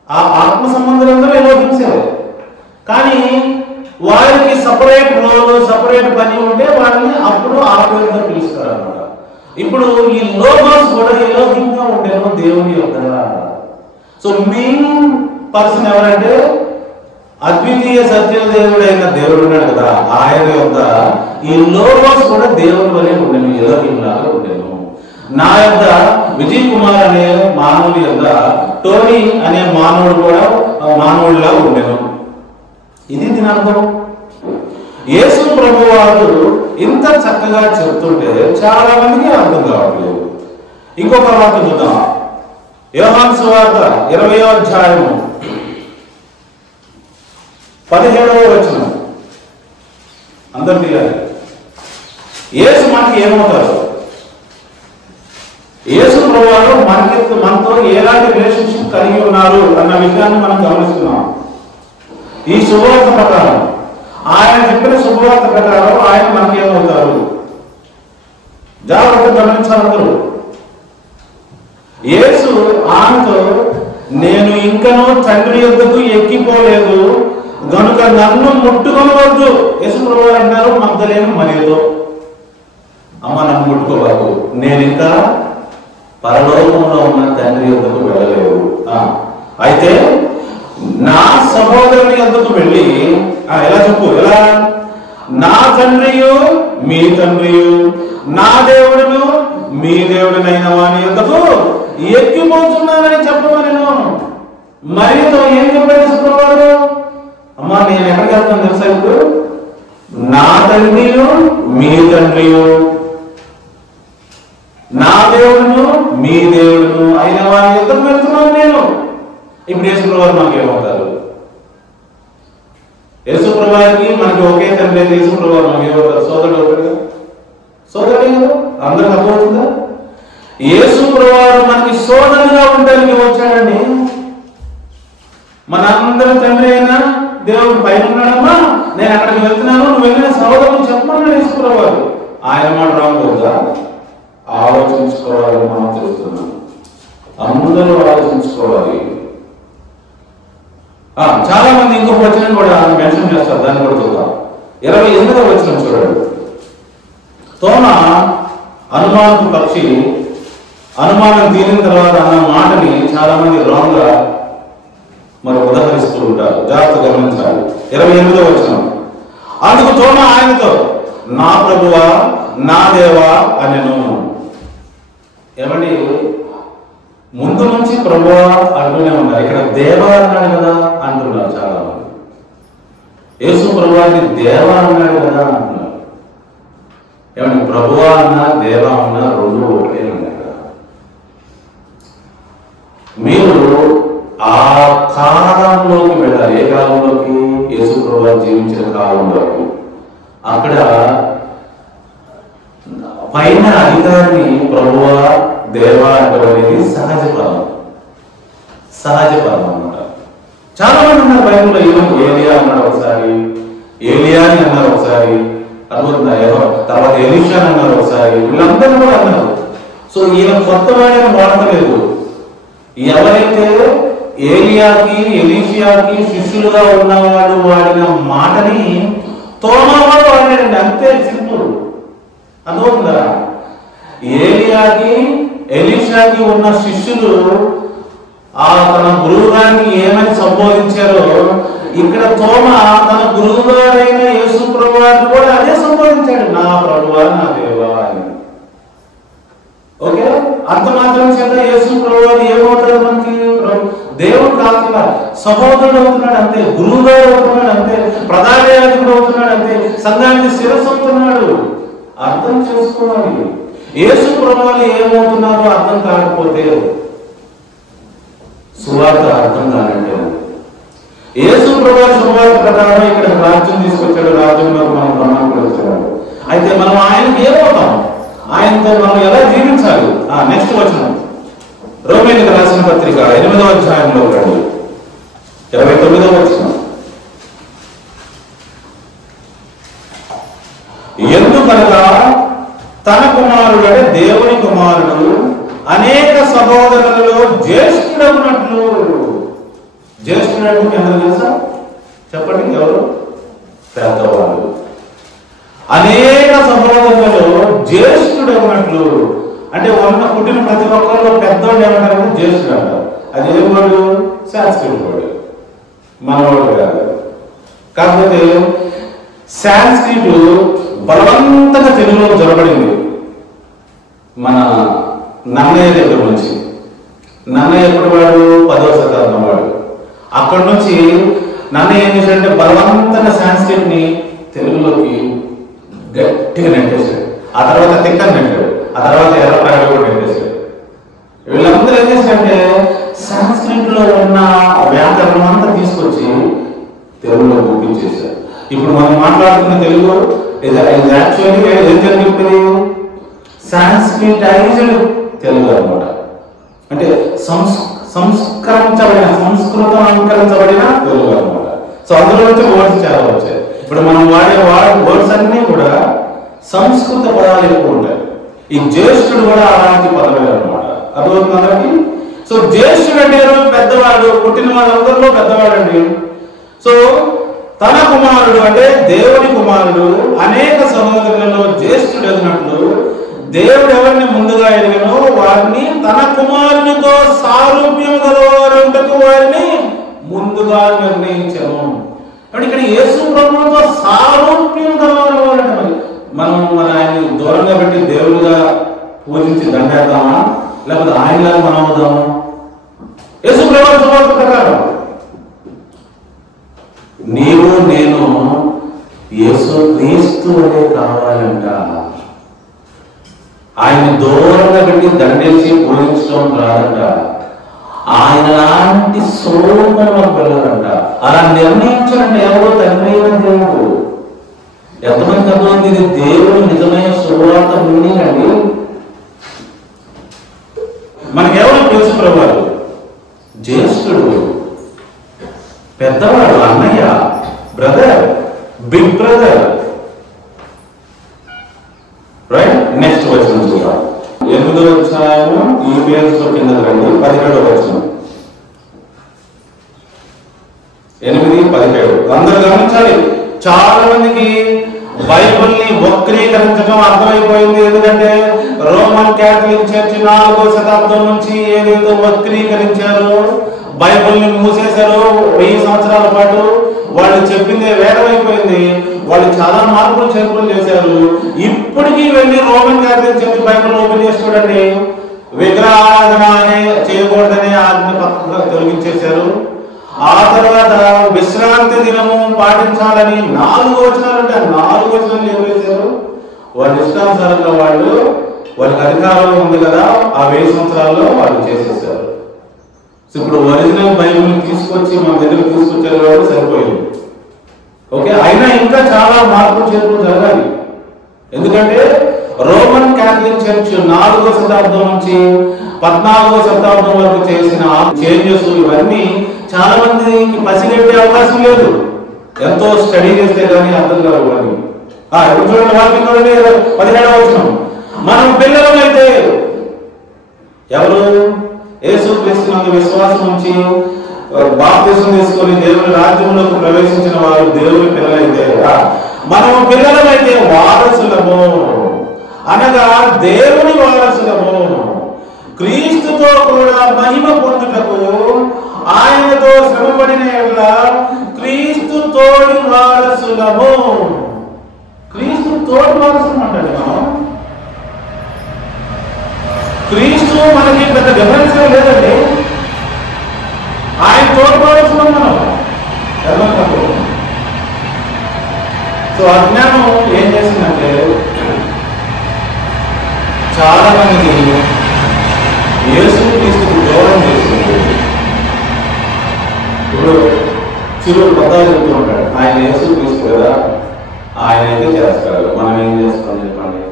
ఆ ఆత్మ సంబంధులందరూ ఎలోహించారు. కానీ వారికి సపరేట్ రోల్, సపరేట్ పని ఉంటే వారిని అప్పుడు ఆ పేరుగా పిలుస్తారు అన్నమాట. ఇప్పుడు ఈ లోగోస్ కూడా ఎలోహింగా ఉండేను దేవుని యొక్క. సో మెయిన్ పర్సన్ ఎవరంటే అద్వితీయ సత్య దేవుడైన దేవుడు ఉన్నాడు కదా, ఆయన యొక్క ఈ లోగోస్ కూడా దేవుని వలె ఉండేను, ఎలోహిం లాగా ఉండేను. నా యొక్క విజయ్ కుమార్ అనే మానవుడి యొక్క టోనీ అనే మానవుడు కూడా మానవుడిలా ఉండేను. ఇది దీని అర్థం. యేసు ప్రభు వారు ఇంత చక్కగా చెప్తుంటే చాలా మందికి అర్థం కావట్లేదు. ఇంకొక వాక్యం చూద్దాం. యోహాను సువార్త 20వ అధ్యాయము 17వ వచనం. అందరూ తీయాలి. యేసు మనకి ఏమవుతారు? యేసు ప్రభు వారు మనతో ఎలాంటి రిలేషన్షిప్ కలిగి ఉన్నారు అన్న విషయాన్ని మనం గమనిస్తున్నాం. ఈ శుభవార్త ప్రకారం, ఆయన చెప్పిన శుభవార్త ప్రకారం ఆయన మనకి ఏమవుతారు? జాగ్రత్తగా గమనించాలందరూ. యేసు ఆమెతో, నేను ఇంకనూ తండ్రి యొద్దకు ఎక్కిపోలేదు గనుక నన్ను ముట్టుకొనవద్దు. యేసు ప్రభువు అంటారు మగ్దలేని మరియతో, అమ్మ నన్ను ముట్టుకోబాకు, నేను ఇంకా పరలోకంలో ఉన్న తండ్రి యొద్దకు వెళ్ళలేదు. అయితే నా సహోదరుని యొద్దకు వెళ్ళి, ఎలా చెప్పు, ఎలా? నా తండ్రియు మీ తండ్రియు, నా దేవుడును మీ దేవుడినైన వాని యొద్దకు ఎక్కిపోతున్నానని చెప్పమని మరియతో ఏం చెప్పారు చెప్పేవాడు? అమ్మా నేను ఎక్కడికి వెళ్తాను తెలుసా? ఇప్పుడు నా తండ్రియు మీ తండ్రియు, నా దేవుడును మీ దేవుడును అయిన వాని యొద్దకు వెళ్తున్నాను నేను. ఇప్పుడు యేసుప్రభువారు మనకి ఏమవుతారు? యేసుప్రభువారికి మనకి ఒకే తండ్రి అయితే యేసుప్రభువారు మనకి ఏమవుతారు? సోదరుడు అవుతాడు. సోదరుడే కదా, అందరికి అర్థమవుతుందా? యేసుప్రభువారు మనకి సోదరుగా ఉండడానికి వచ్చాడండి. మనందరి తండ్రి అయినా దేవుడు పైన ఉన్నాడమ్మా, నేను అక్కడికి వెళ్తున్నాను, నువ్వు వెళ్ళిన సోదరుని చెప్పమన్నాడు యేసుప్రభువారు. ఆయన మాట రాకూడదా? ఆలోచించుకోవాలని మనం చెప్తున్నాం. అందరూ ఆలోచించుకోవాలి. చాలా మంది ఇంకొక వచనం కూడా మెన్షన్ చేస్తారు, దాన్ని కూడా చూద్దాం. 28వ వచనం చూడండి. తోమ అనుమానపు పక్షి అనుమానం తీరిన తర్వాత అన్న మాటని చాలా మంది రాంగ్ గా మరి ఉదాహరిస్తూ ఉంటారు. జాగ్రత్త గమనించాలి. 28వ వచనం. అందుకు తోమ ఆయనతో, నా ప్రభువా నా దేవా అనెను. ఏమండి, ముందు నుంచి ప్రభువా అంటూనే ఉన్నారు. ఇక్కడ దేవా అన్నాడు కదా అంటున్నారు చాలా మంది. యేసు ప్రభువాన్ని దేవా అన్నాడు కదా అంటున్నారు. ఏమండి, ప్రభువా అన్నా దేవా అన్నా రెండు ఒకటే ఉన్నాయి కదా. మీరు ఆ కాలంలోకి వెళ్ళాలి. ఏ కాలంలోకి? యేసు ప్రభువారు జీవించిన కాలంలోకి. అక్కడ పైన అధికారిని ప్రభువా దేవా అనేది సహజ పదం. సహజ పదం అన్నమాట. చాలా మంది ఉన్నారు బైబిల్లో. ఈవెన్ ఏలియా అన్నాడు ఒకసారి, ఏలియా అని అన్నారు ఒకసారి, అర్థమవుతుందా? తర్వాత ఎలీషా అన్నారు ఒకసారి. వీళ్ళందరూ కూడా అన్నారు. సో ఈయన కొత్త వాడిని వాడతలేదు. ఎవరైతే ఏలియాకి ఎలీషియాకి శిష్యులుగా ఉన్నవాడు వాడిన మాటని తోమావాడు వాడాడండి. అంతే, సింపుల్. అర్థమవుతుందా? ఏలియాకి ఎలీషాకి ఉన్న శిష్యులు తన గురువు గారిని ఏమని సంబోధించారో, ఇక్కడ తోమ తన గురువు గారైన యేసు ప్రభువారిని కూడా అదే సంబోధించాడు, నా ప్రభువా నా దేవా అని. ఓకే, అంత మాత్రం చేత యేసు ప్రభువారు ఏమవుతారు మనకి? దేవుడు కాకుండా సహోదరుడు అవుతున్నాడు అంతే, గురువు గారు అవుతున్నాడు అంతే, ప్రధాన యాజకుడు అవుతున్నాడు అంతే, సంఘానికి శిరస్సు అవుతున్నాడు. అర్థం చేసుకోవాలి. యేసు ప్రభువారు ఏమవుతున్నారో అర్థం కాకపోతే సువార్త అర్థం కానంటే. యేసు ప్రభువారు సువార్త ప్రకారం ఇక్కడ రాజ్యం తీసుకొచ్చాడు, రాజ్యంలో మనం ప్రమాణం వచ్చాడు. అయితే మనం ఆయనకి ఏమవుతాం? ఆయనతో మనం ఎలా జీవించాలి? నెక్స్ట్ వచనం, రోమీయులకు రాసిన పత్రిక 8వ అధ్యాయంలో 29వ వచనం. ఎందుకనగా తన కుమారుడు అంటే దేవుని కుమారుడు అనేక సహోదరులలో జ్యేష్ఠుడవునట్లు. జ్యేష్ఠుడు అంటే ఎవరు తెలుసా? చెప్పండి, ఎవరు? పెద్దవాళ్ళు. అనేక సహోదరులలో జ్యేష్ఠుడవునట్లు అంటే పుట్టిన ప్రతి ఒక్కరిలో పెద్దవాడు ఏమంటారు? జ్యేష్ఠుడు అంటారు. అది ఏ వాడు? సాంస్క్రిట్ వాడు, మనవాడు కాదు. కాకపోతే సాంస్క్రిట్ బలవంతంగా తెలుగులో జొరబడింది మన నన్నయ్య దగ్గర నుంచి. నన్నయ్య ఎప్పుడు వాడు? 10వ శతాబ్దం వాడు. అక్కడి నుంచి నన్నయ్య ఏం చేశాడంటే బలవంతంగా సాంస్క్రిట్ ని తెలుగులోకి గట్టిగా నెట్టేశాడు. ఆ తర్వాత తిక్కని నెట్టాడు, ఆ తర్వాత ఎర్రప్రాయలు కూడా నెట్టేశాడు. వీళ్ళందరూ ఏం చేశారంటే సాంస్క్రిట్ లో ఉన్న వ్యాకరణం అంతా తీసుకొచ్చి తెలుగులో గుర్తించేశారు. ఇప్పుడు మనం మాట్లాడుతున్న తెలుగు యాక్చువల్లీ ఏం తెలుగు? ఇప్పుడు సాంస్క్రిటైజ్డ్ తెలుగు అన్నమాట. అంటే సంస్కరించబడిన, సంస్కృతం అంకరించబడిన తెలుగు అన్నమాట. సో అందులో నుంచి వర్డ్స్ చాలా వచ్చాయి. ఇప్పుడు మనం వాడే వర్డ్స్ అన్ని కూడా సంస్కృత పదాలు ఎక్కువ ఉంటాయి. ఈ జ్యేష్ఠుడు కూడా అలాంటి పదమే అన్నమాట. అర్థమవుతుంది అందరికి? సో జ్యేష్ఠుడు అంటే పెద్దవాడు, పుట్టిన వాళ్ళందరిలో పెద్దవాడు అండి. సో తన కుమారుడు అంటే దేవుని కుమారుడు అనేక సహోదరులలో జ్యేష్ఠుడు ఎదినట్లు దేవుడు ఎవరిని ముందుగా ఎరిగినో వారిని తన కుమారునితో సారూప్యం గలవారుటకు వారిని ముందుగా నిర్ణయించాను. అంటే ఇక్కడ యేసు ప్రభువుతో సారూప్యం గలవారు అంటే మన ఆయన్ని దూరంగా పెట్టి దేవుడిగా పూజించి దండేద్దామా, లేకపోతే ఆయనలాగా మనం అవుదామా? యేసు ప్రభువు సువార్త ప్రకారం నీవు నేను యేసు క్రీస్తు అనే కావాలంట. ఆయన దూరంగా పెట్టి దండేసి పూజించడం కాదంట. ఆయన లాంటి సోమరులకు పిల్లలంట. అలా నిర్ణయించారంటే ఎవరో తండ్రి అయిన దేవుడు. ఎంతమంది అర్థమైంది? ఇది దేవుడు నిజమైన సువార్త మీనింగ్ అండి. మనకెవరు తెలుసు ప్రభువారు? జ్యేష్ఠుడు, పెద్దవాడు, అన్నయ్య, brother, big brother. Right. Next వచ్చిన చూద్దాం. 8వ అధ్యాయము ఈ పేరుతో కిందకి రండి. 17వ వచనం. 8:17. అందరూ గమనించాలి. చాలా మందికి బైబిల్ని వక్రీకరించడం అర్థమైపోయింది. ఎందుకంటే రోమన్ క్యాథలిక్ చర్చ్ 4వ శతాబ్దం నుంచి ఏదైతే వక్రీకరించారో, బైబిల్ని మూసేశారో 1000 సంవత్సరాల పాటు, వాళ్ళు చెప్పిందే వేదమైపోయింది. వాళ్ళు చాలా మార్పులు చేర్పులు చేశారు. ఇప్పటికీ వెళ్ళి Roman Catholic church Bible open చేసి చూడండి, విగ్రహారాధన అనే చేయకూడదనే ఆజ్ఞ పక్కగా తొలగించేశారు. ఆ తర్వాత విశ్రాంతి దినము పాటించాలని 4 వచనాలు అంటే 4 వచనాలు ఏం చేశారు? వాళ్ళ ఇష్టానుసారంగా వాళ్ళకి అధికారం ఉంది కదా, ఆ 1000 సంవత్సరాల్లో వాళ్ళు చేసేసారు. ఇప్పుడు ఒరిజినల్ బైబిల్ తీసుకొచ్చి మన దగ్గర తీసుకొచ్చారు కాబట్టి సరిపోయింది. ఓకే. అయినా ఇంకా చాలా మార్పులు చేర్పులు జరగాలి. ఎందుకంటే రోమన్ క్యాథలిక్ చర్చ్ 4వ శతాబ్దం నుంచి 14వ శతాబ్దం వరకు చేసిన చేంజెస్ ఇవన్నీ చాలా మందికి పసిగట్టే అవకాశం లేదు. ఎంతో స్టడీ చేస్తే కానీ అర్థం కాదు. ఇప్పుడు చూడండి, వాక్యం చూడండి, 17వ వచనం. మనం పిల్లలమైతే, ఎవరు? యేసుక్రీస్తునందు విశ్వాసం ఉంచి బాప్తిసం తీసుకొని దేవుని రాజ్యంలోకి ప్రవేశించిన వారు దేవుని పిల్లలైతే, మనము పిల్లలమైతే వారసులము, అనగా దేవుని వారసులము, క్రీస్తుతో కూడా మహిమ పొందుటకు ఆయనతో శ్రమపడిన ఎడల క్రీస్తు తోడి వారసులము. క్రీస్తు తోడి వారసులు అంటాడు. మనం క్రీస్తు మనకి పెద్ద డిఫరెన్స్ లేదండి. ఆయన తోటి వారసులం మనం. సో అజ్ఞానం ఏం చేసిందంటే చాలా మందిని యేసుక్రీస్తుకు దూరం చేస్తుంది. ఇప్పుడు చిరుడు కొత్త చెప్తూ ఉంటాడు, ఆయన యేసుక్రీస్తు కదా, ఆయన అయితే చేస్తాడు, మనం ఏం చేస్తాం చెప్పండి?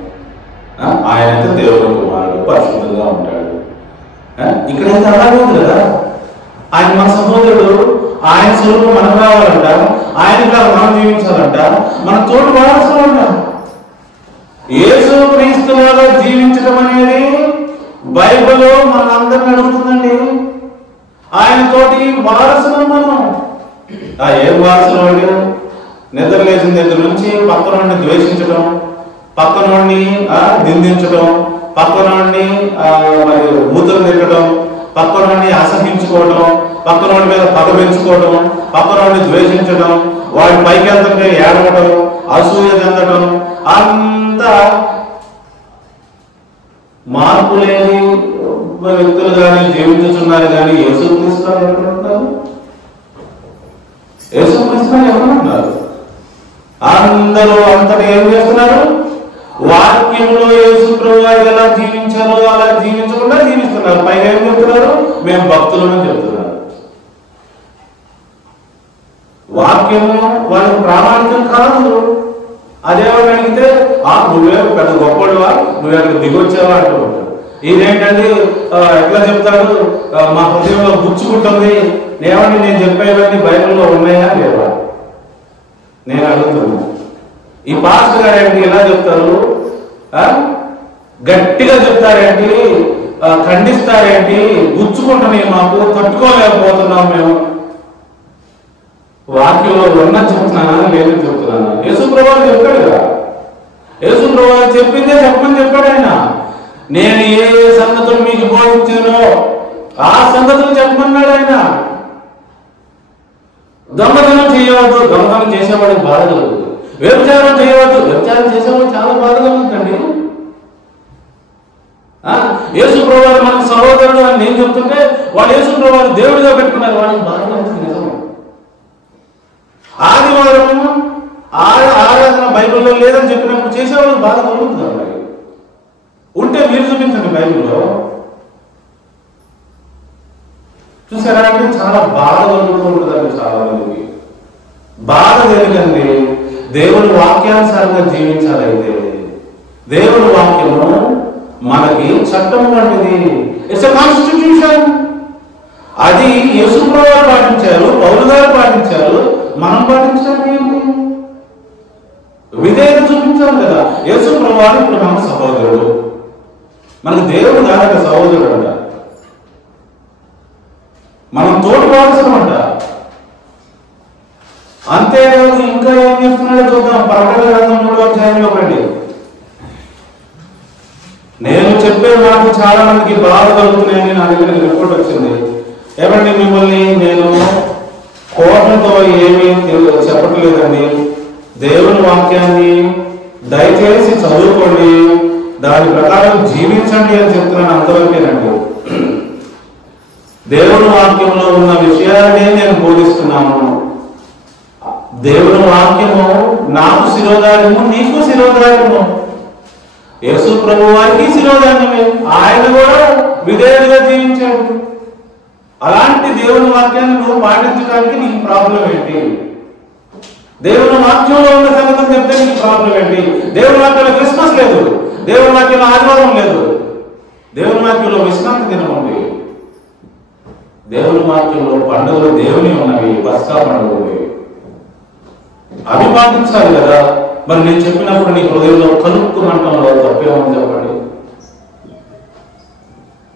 ఆయన అయితే దేవుని కుమారుడు, పరిశుద్ధంగా ఉంటాడు. ఇక్కడైతే అలాగే ఉంది కదా. ఆయన మన సహోదరుడు, ఆయన స్వరూపం మనం రావాలంట, ఆయన మనం జీవించాలంట, మన తోటి వారసులు అంట. యేసు క్రీస్తులాగా జీవించడం అనేది బైబిల్లో మనందరిని అడుగుతుందండి. ఆయన తోటి వారసులం మనం. ఏం వారసులు అండి? నిద్ర లేచిన దగ్గర నుంచి పక్కనోడిని ద్వేషించడం, పక్కనోడిని నిందించడం, పక్కనోడిని మరి బూతులు తిట్టడం, పక్కనోడిని అసహించుకోవడం, పక్కనోడి మీద పగ పెంచుకోవడం, పక్కనోడిని ద్వేషించడం, వాడి పైకి వెళ్తుంటే ఏడవడం, అసూయ చెందడం, అంతా మార్పు లేని వ్యక్తులు కానీ జీవించుతున్నారు. కానీ యేసుక్రీస్తు ఎవరుంటారు? యేసుక్రీస్తు ఎవరుంటారు? అందరూ అంతటా ఏం చేస్తున్నారు? వాక్యంలో యేసు ప్రభువు ఎలా జీవించారో అలా జీవించకుండా జీవిస్తున్నారు. పైగా ఏం చెప్తున్నారు? మేము భక్తులమని చెప్తున్నారు. వాక్యము వాళ్ళకి ప్రామాణికం కాదు. అదేవాడు అడిగితే నువ్వే పెద్ద గొప్పడువా, నువ్వు అక్కడ దిగొచ్చావా అంటూ ఉంటాడు. ఇదేంటంటే ఎట్లా చెప్తాడు? మా హృదయంలో గుచ్చుకుంటుంది. ఏమండి నేను చెప్పేవన్నీ బైబిల్లో ఉన్నాయా లేవా? నేను అడుగుతున్నా. ఈ పాస్టర్ గారు ఏంటి ఎలా చెప్తారు? గట్టిగా చెప్తారేంటి, ఖండిస్తారేంటి, గుచ్చుకుంటున్నాయి, మాకు తట్టుకోలేకపోతున్నాం మేము. వాక్యంలో ఉన్నది చెప్తున్నానా లేదని చెప్తున్నానా? యేసు ప్రభువు చెప్పాడు కదా. యేసు ప్రభువు చెప్పిందే చెప్పమని చెప్పాడు ఆయన. నేను ఏ సంగతులు మీకు బోధించానో ఆ సంగతులు చెప్పమన్నాడు ఆయన. దొంగతనం చేయవద్దు, దొంగతనం చేసేవాడికి బాధ కలుగుతుంది. వ్యభిచారం చేయవద్దు, వ్యభిచారం చేసేవాడు చాలా బాధ కలుగుతుందండి. యేసు ప్రభువు మన సహోదరుడు అని నేను చెప్తుంటే వాడు యేసు ప్రభువు దేవుడిగా పెట్టుకున్నారు, వాడికి బాధ కలుగుతుంది. నిజం. ఆదివారం ఆరాధన బైబిల్లో లేదని చెప్పినప్పుడు చేసేవాళ్ళకి బాధ కలుగుతుంది. మరి ఉంటే మీరు చూపించండి బైబిల్లో. చూసారా అంటే చాలా బాధ కలుగుతూ ఉంటుందండి చాలా మందికి. బాధ దేనికండి? దేవుని వాక్యానుసారంగా జీవించాలైతే దేవుని వాక్యము మనకి చట్టం వంటిది. It's a constitution. అది యేసుప్రభువు గారు పాటించారు, పౌలు గారు పాటించారు, మనం పాటించాలి. విధేయత చూపించాలి కదా. యేసుప్రభువు గారు ఇప్పుడు మనకు సహోదరుడు, మనకు దేవుడు కాదట సహోదరుడు అంట, మనం తోడు వారసులంట. అంతేకాదు ఇంకా ఏం చేస్తున్నాడో చూద్దాం. ప్రకటన గ్రంథం 3వ అధ్యాయంలో రండి. నేను చెప్పే నాకు చాలా మందికి బాధ కలుగుతున్నాయని నా దగ్గరికి రిపోర్ట్ వచ్చింది. ఏమండి, మిమ్మల్ని నేను కోపంతో ఏమీ చెప్పట్లేదండి. దేవుని వాక్యాన్ని దయచేసి చదువుకోండి, దాని ప్రకారం జీవించండి అని చెప్తున్నాను. అంతవరకేనండి. దేవుని వాక్యంలో ఉన్న విషయాలనే నేను బోధిస్తున్నాను. దేవుని వాక్యము నాకు శిరోధార్యము, నీకు శిరోధార్యము. యేసు ప్రభు వారికి శిరోధార్యమే. ఆయన కూడా విధేయుడిగా జీవించాడు. అలాంటి దేవుని వాక్యాన్ని నువ్వు పాటించడానికి నీకు ప్రాబ్లం ఏంటి? దేవుని వాక్యంలో ఉన్న సంగతి చెప్తే నీకు ప్రాబ్లం ఏంటి? దేవుని వాక్యంలో క్రిస్మస్ లేదు, దేవుని వాక్యంలో ఆదివారం లేదు, దేవుని వాక్యంలో విశ్రాంతి దినం ఉంది, దేవుని వాక్యంలో పండుగలు దేవుని ఉన్నవి, పస్కా పండుగలు, అవి పాటించాలి కదా. మరి నేను చెప్పినప్పుడు నీ హృదయంలో కలుపుకుమంటంలో తప్పేమని చెప్పండి.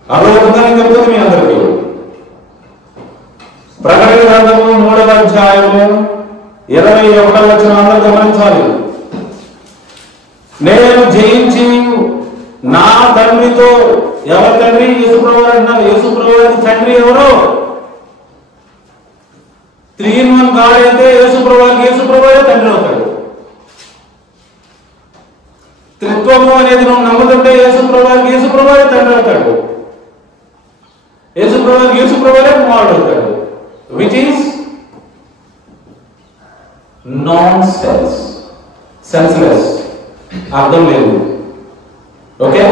అర్థమవుతుందని చెప్తుంది మీ అందరికీ. ప్రకటన గ్రంథము 3వ అధ్యాయము 21వ వచనం అందరూ గమనించాలి. నేను జయించి నా తండ్రితో, ఎవరి తండ్రి? యేసుప్రభువు అంటున్నారు. యేసుప్రభువు తండ్రి ఎవరు? 3 in 1 గాడ్ అయితే యేసుప్రభువే తండ్రి అవుతాడు. త్రిత్వము అనేది నువ్వు నమ్ముతుంటే యేసుప్రభువే తండ్రి అవుతాడు, యేసుప్రభువే కుమారుడు అవుతాడు. విచ్ ఈస్ నాన్ సెన్స్లెస్, అర్థం లేదు. ఓకే,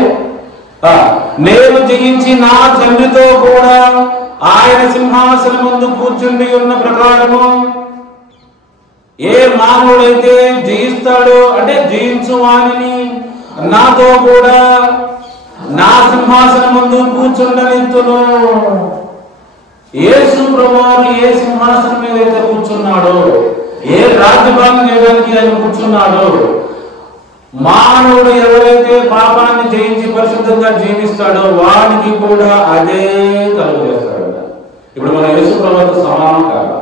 నేను జయించి నా తండ్రితో కూడా ఆయన సింహాసనం ముందు కూర్చుండి ఉన్న ప్రకారము ఏ మానవుడైతే జయిస్తాడో, అంటే జయించు వానిని నాతో కూడా నా సింహాసనం ముందు కూర్చుండనిత్తును. యేసు ప్రభువు ఏ సింహాసనం మీద అయితే కూర్చున్నాడో, ఏ రాజ్యభాగం చేయడానికి ఆయన కూర్చున్నాడో, మానవుడు ఎవరైతే పాపాన్ని జయించి పరిశుద్ధంగా జీవిస్తాడో వానికి కూడా అదే కలుగజేస్తాడు. ఇప్పుడు మన యేసు ప్రభువుతో సమానం కాదా?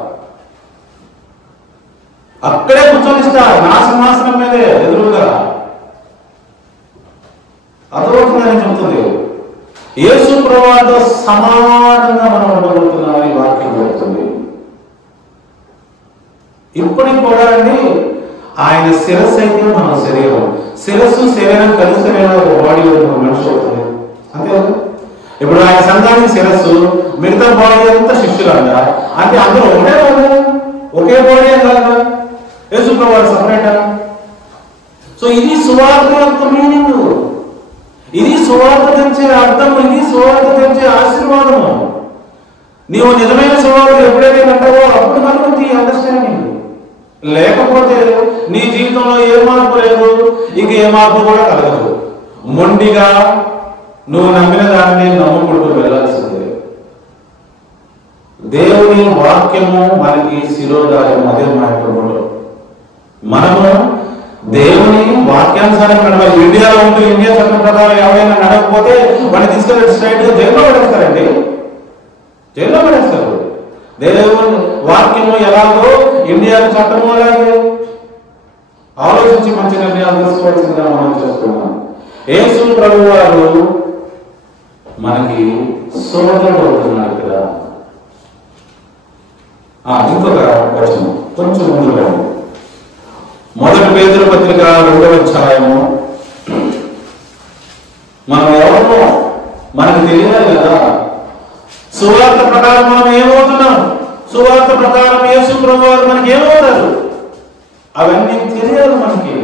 అక్కడే కూర్చొనిస్తా, నా సింహాసనం మీదే ఎదురుగా. అర్థమవుతుందని చెప్తుంది. యేసు ప్రభువుతో సమానంగా మనం ఉండబోతున్నామని వాక్యం చెప్తుంది. ఇప్పటికి కూడా అండి, ఆయన శిరస్సు అయితే మన శరీరం, శరీరం కలిసి ఒక బాడీ మనిషి అవుతుంది. అంతే. ఇప్పుడు ఆయన సంఘానికి శిరస్సు, మిగతా బాడీ అంతా శిష్యులు అంట. అంటే అందరూ ఒకటే కదా, ఒకే బాడీ కాదా? యేసు ప్రభువు సపరేటా? సో ఇది సువార్త యొక్క మీనింగ్, ఇది సువార్త తెచ్చే అర్థం, ఇది సువార్త తెచ్చే ఆశీర్వాదము. నీవు నిజమైన సువార్త ఎప్పుడైతే అంటావో అప్పుడు మనకు ఈ అండర్స్టాండింగ్. లేకపోతే నీ జీవితంలో ఏ మార్పు లేదు, ఇంక ఏ మార్పు కూడా కలగదు. మొండిగా నువ్వు నమ్మిన దాన్ని నమ్ముకుంటూ వెళ్ళాల్సిందే. దేవుని వాక్యము మనకి శిరోధార్యం. అదే మా యొక్క మూడు. మనము దేవుని వాక్యానుసారం నడవాలి. ఇండియాలో ఉంటూ ఇండియా చట్టం ప్రకారం ఎవరైనా నడవకపోతే వాడిని తీసుకెళ్ళి స్ట్రైట్ జైల్లో పడేస్తారండి, జైల్లో పడేస్తారు. దేవుని వాక్యము ఎలాగో ఇండియాకు చట్టము అలాగే. ఆలోచించి మంచి నిర్ణయాలు తీసుకోవాల్సిందిగా మనం చేస్తున్నాం. యేసు ప్రభువు వారు మనకి సోదరుడు అవుతున్నాడు కదా. ఇంకొక వచనం కొంచెం ముందుగా, 1 పేతురు పత్రిక 2వ అధ్యాయము. మనం ఎవరో మనకు తెలియాలి కదా. సువార్త ప్రకారం మనం ఏమవుతున్నాం, సువార్త ప్రకారం యేసు ప్రభువు వారు మనకి ఏమవుతారు, అవన్నీ తెలియాలి మనకి.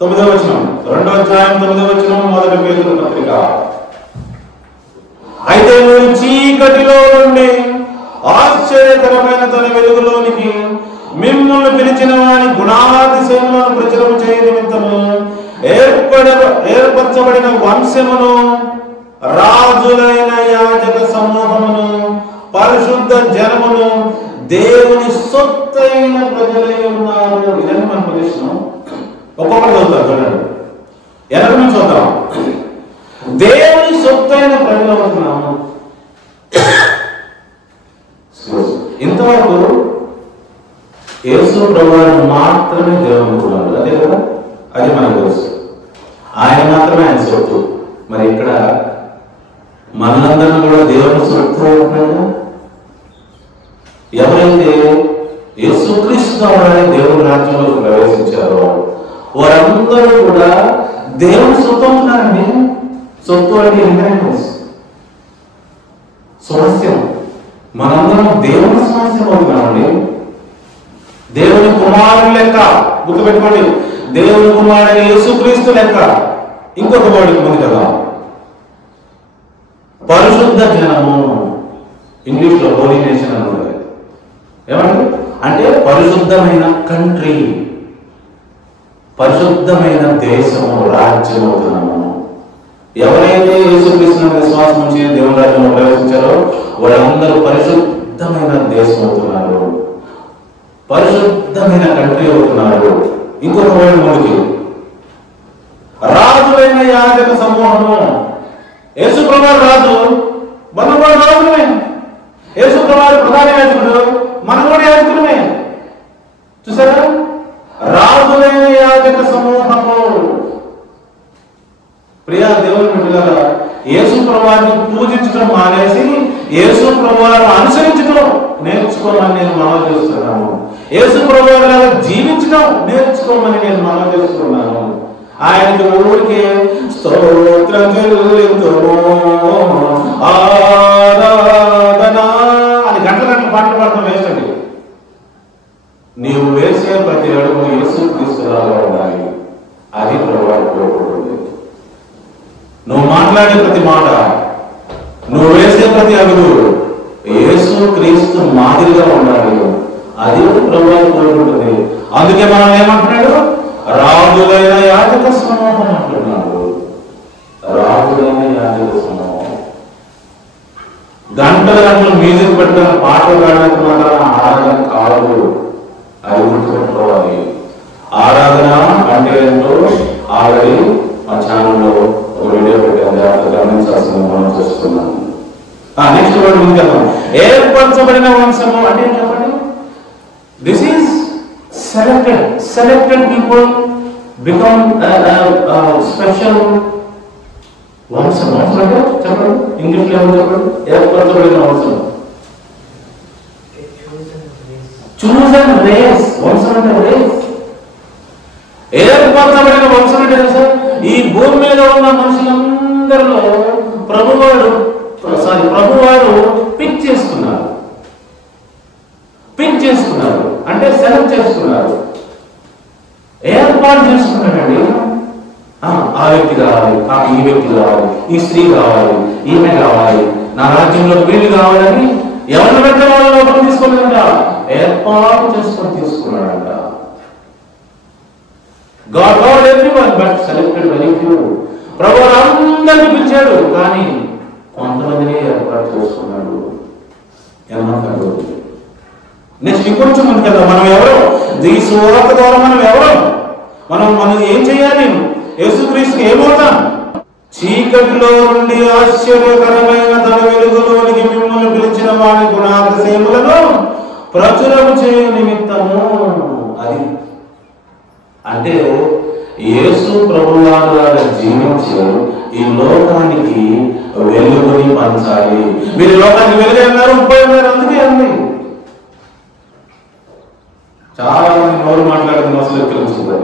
9వ వచనం, 2వ అధ్యాయం 9వ వచనం, 1 పేతురు పత్రిక. అయితే మీరు చీకటి చీకటిలో నుండి ఆశ్చర్యకరమైన తన వెలుగులోనికి మిమ్మల్ని పిలిచిన వారి గుణాతిశయములను ప్రచురము చేయ నిమిత్తము ఏర్పరచబడిన వంశమును, రాజులైన యాజక సమూహమును, పరిశుద్ధ జనమును, దేవుని సొత్తైన ప్రజలై ఉన్నారు. ఇదని మన పొజిషన్. ఒక్కొక్కటి చదువుతారు చూడండి, ఎనక నుంచి చూద్దాం. దేవుని సొత్తైన ప్రజలు అవుతున్నాము. ఇంతవరకు యేసు ప్రభువును మాత్రమే దేవుడు అనుకున్నాడు, అదే కదా, అది మనకు తెలుసు. ఆయన మాత్రమే ఆయన సొత్తు. మరి ఇక్కడ మనందరం కూడా దేవుని సొత్తు అవుతున్నాడు. ఎవరైతే యేసుక్రీస్తు ద్వారా దేవుని రాజ్యంలోకి ప్రవేశించారో వారందరూ కూడా దేవుని సొత్తు అవుతున్నారండి. సొత్తు అంటే ఇన్హెరిటెన్స్, స్వాస్థ్యం. మనందరం దేవుని స్వాస్థ్యం అవుతున్నామండి. దేవుని కుమారుని లెక్క గుర్తుపెట్టుకోండి. దేవుని కుమారుని యేసుక్రీస్తు లెక్క. ఇంకొక వాడికి ఉంది కదా, పరిశుద్ధ జనము. ఇంగ్లీష్ లో హోలీ నేషన్ అని ఉంటుంది. ఏమండి అంటే పరిశుద్ధమైన కంట్రీ, పరిశుద్ధమైన దేశము, రాజ్యం అవుతున్నాము. ఎవరైతే యేసుక్రీస్తు విశ్వాసం ఉంచి దేవుని రాజ్యంలో ప్రవేశించారో వాళ్ళందరూ పరిశుద్ధమైన దేశం అవుతున్నారు, పరిశుద్ధమైన కంట్రీ అవుతున్నారు. ఇంకొక వాడి ముందుకి రాజులైన యాజక సమూహము. యేసు ప్రభువు రాజు, మనం కూడా రాజులమే. యేసు ప్రభువు ప్రధాన యాజకుడు, మనం కూడా యాజకులమే. చూసారా, రాజులైన యాజక సమూహము. ప్రియా దేవుని బిడ్డలారా, యేసు ప్రభువుని పూజించడం మానేసి యేసు ప్రభువును అనుసరించడం నేర్చుకోమని నేను మనవి చేస్తున్నాను. యేసు ప్రభువులాగా జీవించడం నేర్చుకోమని నేను మనవి చేస్తున్నాను. ఆయనకి ఊరికి స్తోత్రం చెల్లింతుము ఆరాధన అని గంటల గంటల పాటలు పాడటం వేసండి. నీవు వేసే ప్రతి అడుగు యేసుక్రీస్తులాగా ఉండాలి. అది ప్రభువు కోరుకుంటుంది. నువ్వు మాట్లాడే ప్రతి మాట, నువ్వు వేసే ప్రతి అడుగు యేసుక్రీస్తు మాదిరిగా ఉండాలి. అది ప్రభువు కోరుకుంటుంది. అందుకే మనం ఏమంటున్నాడు, రాజులైన యాజక సమూహం అంటున్నాడు. రాజులైన యాజక సమూహం. గంటల గంటలు మ్యూజిక్ పెట్టిన పాటలు పాడడానికి మాత్రం ఆరాధన కాదు. అది గుర్తుపెట్టుకోవాలి. ఆరాధన అంటే ఏంటో ఆల్రెడీ మా ఛానల్లో ఒక వీడియో పెట్టాను, దాంట్లో గమనించాల్సింది మనం చేస్తున్నాను. నెక్స్ట్ వర్డ్ ఉంది కదా, ఏర్పరచబడిన వంశము అంటే చెప్పండి. This is selected people become special వంశం. చెప్పండి ఇంగ్లీష్ లో చెప్పండి. ఏర్పరచబడిన వంశం, చూజన్ రేస్. వంశం అంటే రేస్. ఏర్పరచబడిన వంశం అంటే తెలుసా, ఈ భూమి మీద ఉన్న మనుషులందరిలో ప్రభువారు పిక్ చేసుకున్నారు. అంటే సెలెక్ట్ చేసుకున్నారు, ఏర్పాటు చేసుకున్నాడండి. ఆ వ్యక్తి కావాలి, ఈ వ్యక్తి కావాలి, ఈ స్త్రీ కావాలి, ఈమె కావాలి, నా రాజ్యంలో వీళ్ళు కావాలని ఎవరిని పెట్టిన వాళ్ళని లోపల తీసుకోలేదంట, ఏర్పాటు చేసుకొని తీసుకున్నాడంట. God called everyone but selected very few. ప్రభువు అందరిని పిలిచాడు, కానీ కొంతమందిని ఏర్పాటు చేసుకున్నాడు. ఏమంటారు? నెక్స్ట్ ఇంకొంచెం ఉంది కదా, మనం ఎవరు, ఈ సువార్త ద్వారా మనం ఎవరు, మనం ఏం చేయాలి, యేసుక్రీస్తుకి ఏమవుతాం. చీకటిలో నుండి ఆశ్చర్యకరమైన తన వెలుగులోనికి మిమ్మల్ని పిలిచిన వారి గుణాతిశయములను ప్రచురము చేయ నిమిత్తము. అది అంటే యేసు ప్రభువులాగా జీవించి ఈ లోకానికి వెలుగుని పంచాలి. మీరు లోకానికి వెలుగు అన్నారు, ఉపయోగం అందుకే అంది. చాలా మంది నోరు మాట్లాడుతున్న అసలు తెలుస్తుంది.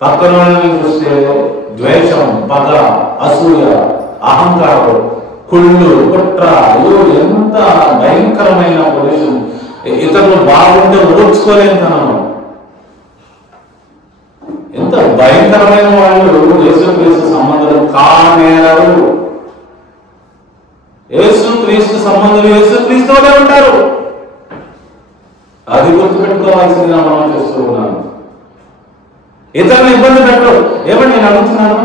పక్కన చూస్తే ద్వేషం, పగ, అసూయ, అహంకారం, కుళ్ళు, కుట్ర, ఎంత భయంకరమైన పొజిషన్. ఇతరులు బాగుంటే ఓర్చుకోలేనితనం. ఎంత భయంకరమైన వాళ్ళు యేసుక్రీస్తు సంబంధాలు కానేరరు. యేసుక్రీస్తు సంబంధులు యేసుక్రీస్తులోనే ఉంటారు. అది గుర్తుపెట్టుకోవాల్సిందిగా మనం చేస్తూ ఉన్నాను. ఇతరులను ఇబ్బంది పెట్టరు. ఏమని నేను అడుగుతున్నాను,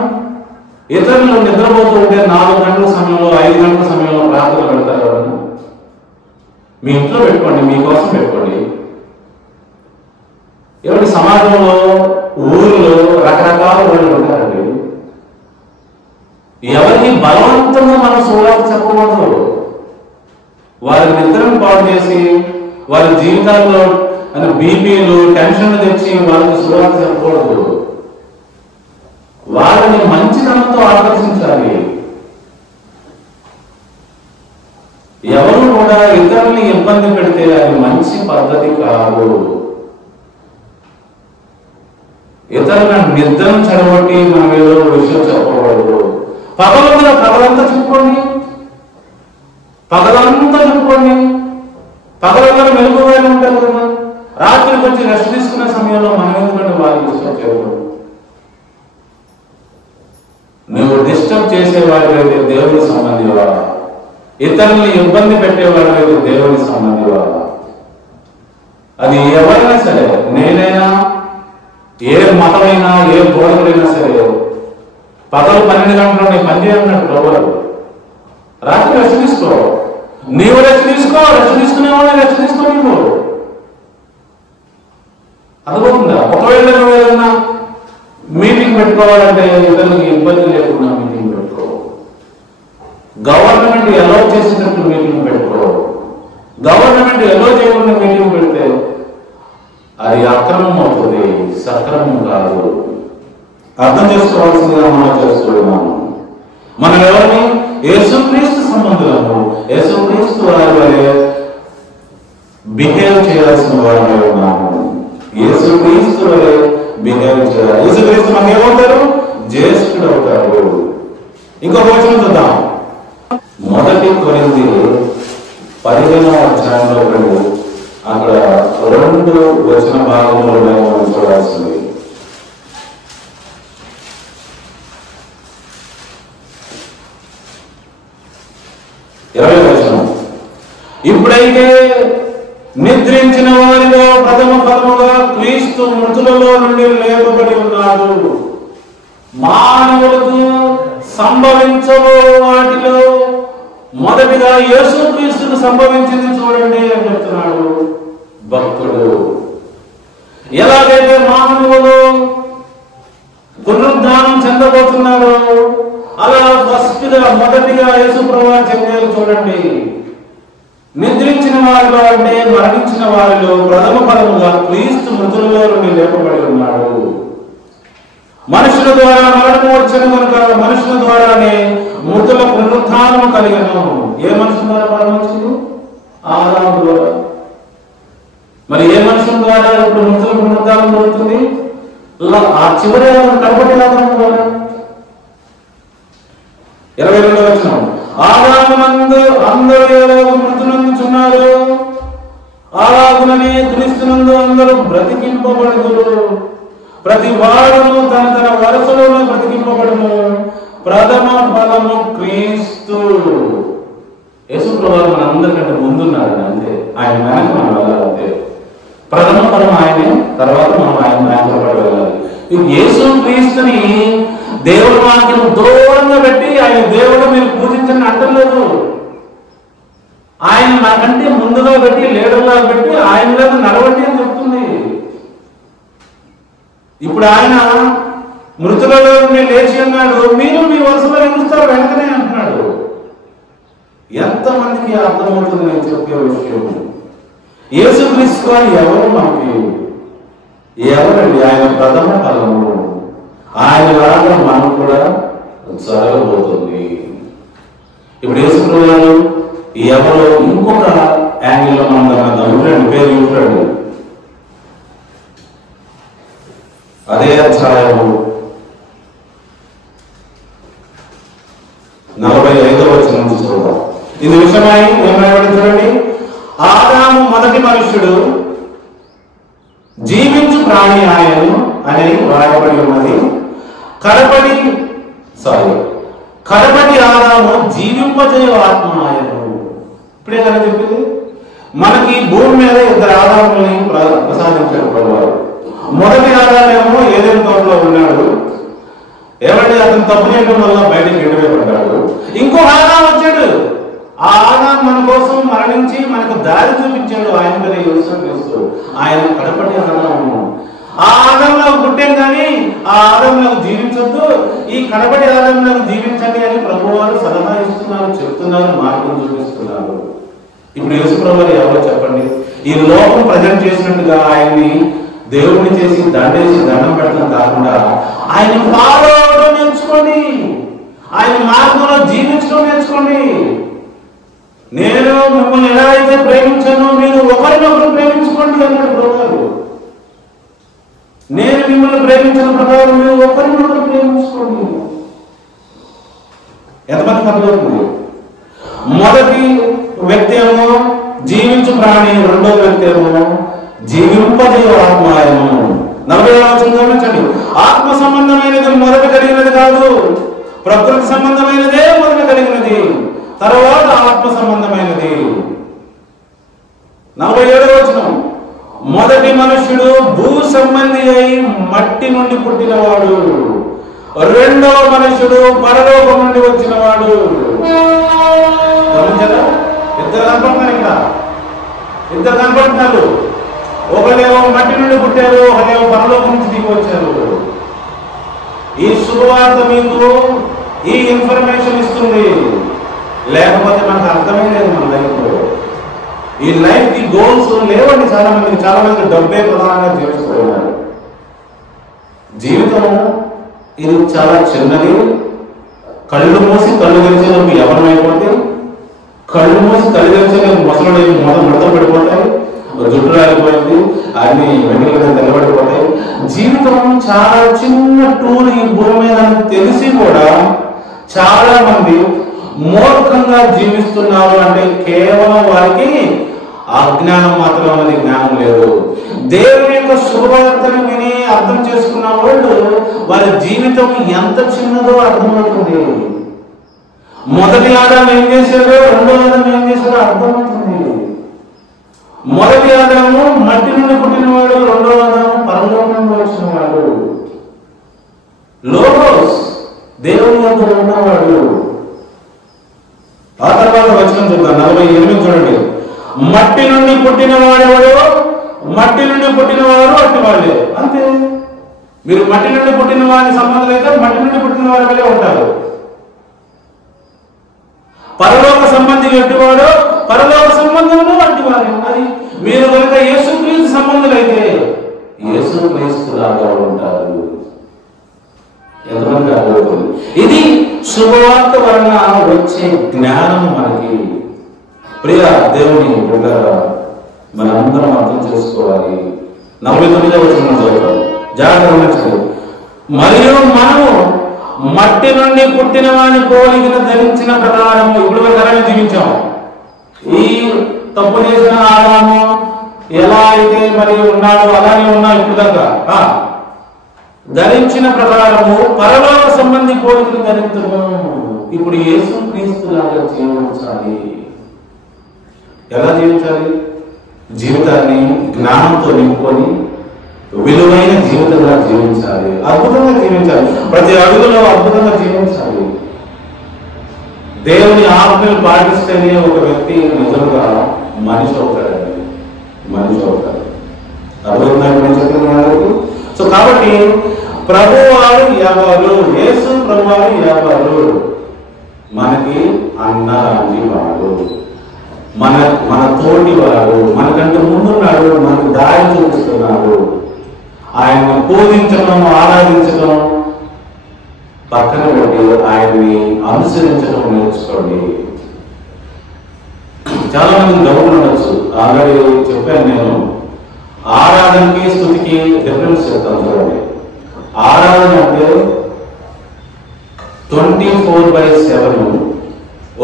ఇతరులు నిద్రపోతూ ఉంటే 4 గంటల సమయంలో 5 గంటల సమయంలో ప్రార్థన పెడతారు ఎవరన్నా? మీ ఇంట్లో పెట్టుకోండి, మీకోసం పెట్టుకోండి. ఎవరి సమాజంలో ఊరిలో రకరకాల వాళ్ళు ఉంటారండి. ఎవరికి బలవంతంగా మనం సువార్త చెప్పకూడదు. వారి నిద్రను పాడు చేసి వారి జీవితాల్లో బీపీలు టెన్షన్లు తెచ్చి వాళ్ళకి సువార్త చెప్పకూడదు. వాళ్ళని మంచితనంతో ఆకర్షించాలి. ఎవరు కూడా ఇతరుల్ని ఇబ్బంది పెడితే అది మంచి పద్ధతి కాదు. ఇతరుల నిద్రను చెడగొట్టి మనం ఏదో విషయం చెప్పకూడదు. పగలంతా చెప్పుకోండి, పగలంతా చెప్పుకోండి. పగలంతా మెలుగుగానే ఉంటారు కదా. రాత్రి కొంచెం రెస్ట్ తీసుకునే సమయంలో మనం ఎందుకంటే వాళ్ళని డిస్టర్బ్ చేయకూడదు. నువ్వు డిస్టర్బ్ చేసేవాడివైతే దేవుని సంబంధివా, ఇతరుల్ని ఇబ్బంది పెట్టేవాడివైతే దేవుని సంబంధివా? అది ఎవరైనా సరే, నేనైనా, ఏ మతమైనా, ఏ బోధకుడైనా సరే, పగలు 12 గంటలు నీ పని చేయన్నట్టు ఎవరు. రాత్రి రెస్ట్ తీసుకో, నీవు రెస్ట్ తీసుకో, రెస్ట్ తీసుకునేవాళ్ళని రెస్ట్ తీసుకో. నీవు అర్థమవుతుందా? ఒకవేళ నువ్వు ఏదన్నా మీటింగ్ పెట్టుకోవాలంటే ఇతరులకు ఇబ్బంది లేకుండా మీటింగ్ పెట్టుకో. గవర్నమెంట్ ఎలో చేసినట్టు మీటింగ్ పెట్టుకో. గవర్నమెంట్ ఎలో చేయకుండా మీటింగ్ పెడితే అది అక్రమం అవుతుంది, సక్రమం కాదు. అర్థం చేసుకోవాల్సిందిగా మనం చేస్తున్నాము. మనం ఎవరిని? యేసుక్రీస్తు సంబంధులను, యేసుక్రీస్తు వారి వలె బిహేవ్ చేయాల్సిన వారిని ఉన్నాము. యేసుక్రీస్తు వలె బిహేవ్ చేయాలి. యేసుక్రీస్తు మనకి ఏమవుతారు? జ్యేష్ఠుడు అవుతాడు. ఇంకొక వచనం చూద్దాం. 1 కొరింథీ 15వ అధ్యాయంలో అక్కడ 2 వచన భాగంలో మనం చూడాల్సింది. 20వ వచనం. ఇప్పుడైతే నిద్రించిన వారిలో ప్రథమ ఫలముగా క్రీస్తు మృతులలో నుండి లేపబడి ఉన్నాడు. మానవులకు సంభవించబో వాటిలో మొదటిగా యేసుక్రీస్తుకు సంభవించింది చూడండి అని చెప్తున్నాడు భక్తుడు. ఎలాగైతే మానవులు పునరుద్ధానం చెందబోతున్నారో అలా మొదటిగా యేసు ప్రభువు చెప్పారు చూడండి. నిద్రించిన వారిలో అంటే మరణించిన వారిలో ప్రథమ ఫలముగా క్రీస్తు మృతులలో నుండి లేపబడి ఉన్నాడు. మనుషుల ద్వారా మరణము వచ్చను కనుక మనుషుల ద్వారానే మృతుల పునరుత్థానం కలిగను. ఏ మనుషుల ద్వారా మరణం వచ్చింది? ఆదాము ద్వారా. మరి ఏ మనుషుల ద్వారా ఇప్పుడు మృతుల పునరుత్థానం జరుగుతుంది? ఆ చివరి కడపటి ఆదాము ద్వారా. 22వ వచనం. ఆదామునందు అందరూ ఎలాగ మృతులందుచున్నారు అలాగుననే క్రీస్తునందు అందరూ బ్రతికింపబడుదురు. ప్రతి వాడును తన వరుసలోనే బ్రతికింపబడును. ప్రథమ ఫలము క్రీస్తు. యేసు ప్రభువు మనందరికంటే ముందున్నాడు అంతే. ఆయన వెనక మనం వెళ్ళాలంటే ప్రథమ ఫలం ఆయనే, తర్వాత మనం ఆయనతో పాటు వెళ్ళాలి. యేసు క్రీస్తుని దేవుడి వాక్యం దూరంగా పెట్టి ఆయన దేవుడు మీరు పూజించని అంటలేదు. ఆయన నాకంటే ముందుగా పెట్టి లీడర్లా పెట్టి ఆయనలా నడవండి అని చెప్తుంది. ఇప్పుడు ఆయన మృతులలో నుండి లేచి అన్నాడు, మీరు మీ వరుసలో ఎదుగుతారు వెంటనే అంటున్నాడు. ఎంతమందికి అర్థమవుతుంది నేను చెప్పే విషయం? యేసుక్రీస్తు అని ఎవరు మనకి? ఎవరండి? ఆయన ప్రథమ ఫలము. ఆయన లాగా మనం కూడా జరగబోతుంది. ఇప్పుడు యేసు ప్రభువు ఎవరో ఇంకొక యాంగిల్లో మనం చూడండి. పేరు చూడండి. అదే అధ్యాయము 45వ వచనం నుంచి చూద్దాం. ఇది విషయమై ఏమైనా చూడండి. ఆదాము మొదటి మనుష్యుడు, జీవించు ప్రాణి ఆయను అని వ్రాయబడి ఉన్నది. కడపటి ఆదాము జీవింపజేయ ఆత్మ ఆయను. ఇప్పుడే కదా చెప్పింది. మనకి భూమి మీద ఇద్దరు ఆదాముల్ని ప్రసాదించాడు ప్రభువారు. మొదటి ఆదామేమో ఏదైనా తోటలో ఉన్నాడు. ఏమంటే అతను తప్పు చేయడం వల్ల బయటకు ఎడవేయబడ్డాడు. ఇంకో ఆదాం వచ్చాడు. ఆ ఆదాం మన కోసం మరణించి మనకు దారి చూపించాడు. ఆయన మీద యేసుక్రీస్తు. ఆయన కడపటి ఆదాము. ఆ ఆదాంలో పుట్టాం కానీ ఆ ఆదాంలో జీవించొద్దు, ఈ కడపటి ఆదాంలో జీవించండి అని ప్రభువారు సలహా ఇస్తున్నారు, చెప్తున్నారు, మార్గం చూపిస్తున్నారు. ఇప్పుడు యేసు ప్రభువారు ఎవరో చెప్పండి? ఈ లోకం ప్రజెంట్ చేసినట్టుగా ఆయన్ని దేవుడిని చేసి దండేసి దండం పెట్టడం కాకుండా ఆయన ఫాలో అవడం నేర్చుకోండి, ఆయన మార్గంలో జీవించడం నేర్చుకోండి. నేను మిమ్మల్ని ఎలా అయితే ప్రేమించానో మీరు ఒకరినొకరు ప్రేమించుకోండి అన్నాడు ప్రభువారు. నేను మిమ్మల్ని ప్రేమించిన ప్రకారం మీరు ఒకరినొకరు ప్రేమించుకోండి. ఎంతమంది అర్థమవుతుంది? మొదటి వ్యక్తి ఏమో జీవించు ప్రాణి, రెండో వ్యక్తి ఏమో జీవింపజేయ ఆత్మాయము. 40వ వచనం గమనించండి. ఆత్మ సంబంధమైనది మొదట కలిగినది కాదు, ప్రకృతి సంబంధమైనదే మొదట కలిగినది, తర్వాత ఆత్మ సంబంధమైనది. 47వ వచనం. మొదటి మనుష్యుడు భూ సంబంధి అయి మట్టి నుండి పుట్టినవాడు, రెండవ మనుష్యుడు పరలోకం నుండి వచ్చినవాడు. గమనించారా? ఇద్దరు కనపడుతున్నారు ఇక్కడ, ఇద్దరు కనపడుతున్నారు. ఒకరేమో మట్టి నుండి పుట్టారు, ఒకరేమో పరలోకం నుంచి దిగి వచ్చారు. ఈ శుభవార్త మీకు ఈ ఇన్ఫర్మేషన్ ఇస్తుంది, లేకపోతే మనకు అర్థమే లేదు. మన లైఫ్లో ఈ లైఫ్ కి గోల్స్ లేవండి. చాలా మంది డబ్బే ప్రధానంగా జీవిస్తున్నారు. జీవితం ఇది చాలా చిన్నది. కళ్ళు మూసి కళ్ళు తెరిచేందుకు ఎవరం అయిపోతే, కళ్ళు మూసి కళ్ళు తెరిచేందుకు మొసలు మొదలు పడిపోతాయి, జుట్టు రాలిపోయింది, అన్ని వెంటనే నిలబడిపోతాయి. జీవితం చాలా చిన్న టూర్ ఈ భూమి మీద తెలిసి కూడా చాలా మంది మూర్ఖంగా జీవిస్తున్నారు. అంటే కేవలం వారికి అజ్ఞానం మాత్రం అనేది జ్ఞానం లేదు. దేవుని యొక్క శుభవార్తను విని అర్థం చేసుకున్న వాళ్ళు వారి జీవితం ఎంత చిన్నదో అర్థమవుతుంది. మొదటి ఆదాము ఏం చేశాడో, రెండో ఆదాము ఏం చేశాడో అర్థమవుతుంది. మొదటి ఆదాము మట్టి నుండి పుట్టినవాడు, రెండో ఆదాము పరలోకం నుండి వచ్చినవాడు. లోగోస్ దేవుని వద్ద ఉన్నవాడు. ఆ తర్వాత వచనం చూద్దాం. 48 చూడండి. మట్టి నుండి పుట్టిన వాడెవడో, మట్టి నుండి పుట్టిన వాడు అట్టి వాళ్ళే. అంతే. మీరు మట్టి నుండి పుట్టిన వారి సంబంధం అయితే మట్టి నుండి పుట్టిన వారి వల్లే ఉంటారు. పరలోక సంబంధి ఎట్టివాడో పరలోక సంబంధంలో అట్టివారు. అది మీరు కనుక యేసుక్రీస్తు సంబంధులైతే యేసుక్రీస్తులాగా ఉంటారు. ఎంతమంది అర్థమవుతుంది? ఇది శుభవార్త వలన వచ్చే జ్ఞానం మనకి. ప్రియ దేవుని బిడ్డలారా, మనందరం అర్థం చేసుకోవాలి. 49వ వచనం చదువుతాం, జాగ్రత్తగా గమనించండి. మరియు మనము మట్టి నుండి పుట్టిన వాని పోలికను ధరించిన ప్రకారం ఇప్పుడు వరకు జీవించాం. ఈ తప్పు చేసిన ఆదాము ఎలా అయితే మరి ఉన్నాడో అలానే ఉన్నాం ఇప్పుడు దాకా. ధరించిన ప్రకారము పరలోక సంబంధి పోలికను ధరించడం. ఇప్పుడు యేసుక్రీస్తులాగా జీవించాలి. ఎలా జీవించాలి? జీవితాన్ని జ్ఞానంతో నింపుకొని విలువైన జీవితంగా జీవించాలి, అద్భుతంగా జీవించాలి, ప్రతి అడుగులో అద్భుతంగా జీవించాలి. దేవుని ఆజ్ఞలు పాటిస్తేనే ఒక వ్యక్తి నిజంగా మనిషి అవుతాడండి, మనిషి అవుతాడు. అర్థమవుతుంది. సో కాబట్టి ప్రభువారు ఎవరు? యేసు ప్రభువారు ఎవరు? మనకి అన్న లాంటి వాడు, మన తోటి వాడు, మనకంటే ముందున్నాడు, మనకు దారి చూపిస్తున్నాడు. ఆయన పూజించడం, ఆరాధించడం పక్కన పెట్టి ఆయన్ని అనుసరించడం నేర్చుకోండి. చాలా మంది డౌట్ ఉండొచ్చు. ఆల్రెడీ చెప్పాను నేను. ఆరాధనకి స్తుతికి డిఫరెన్స్ చెప్తాను చూడండి. ఆరాధన అంటే 24/7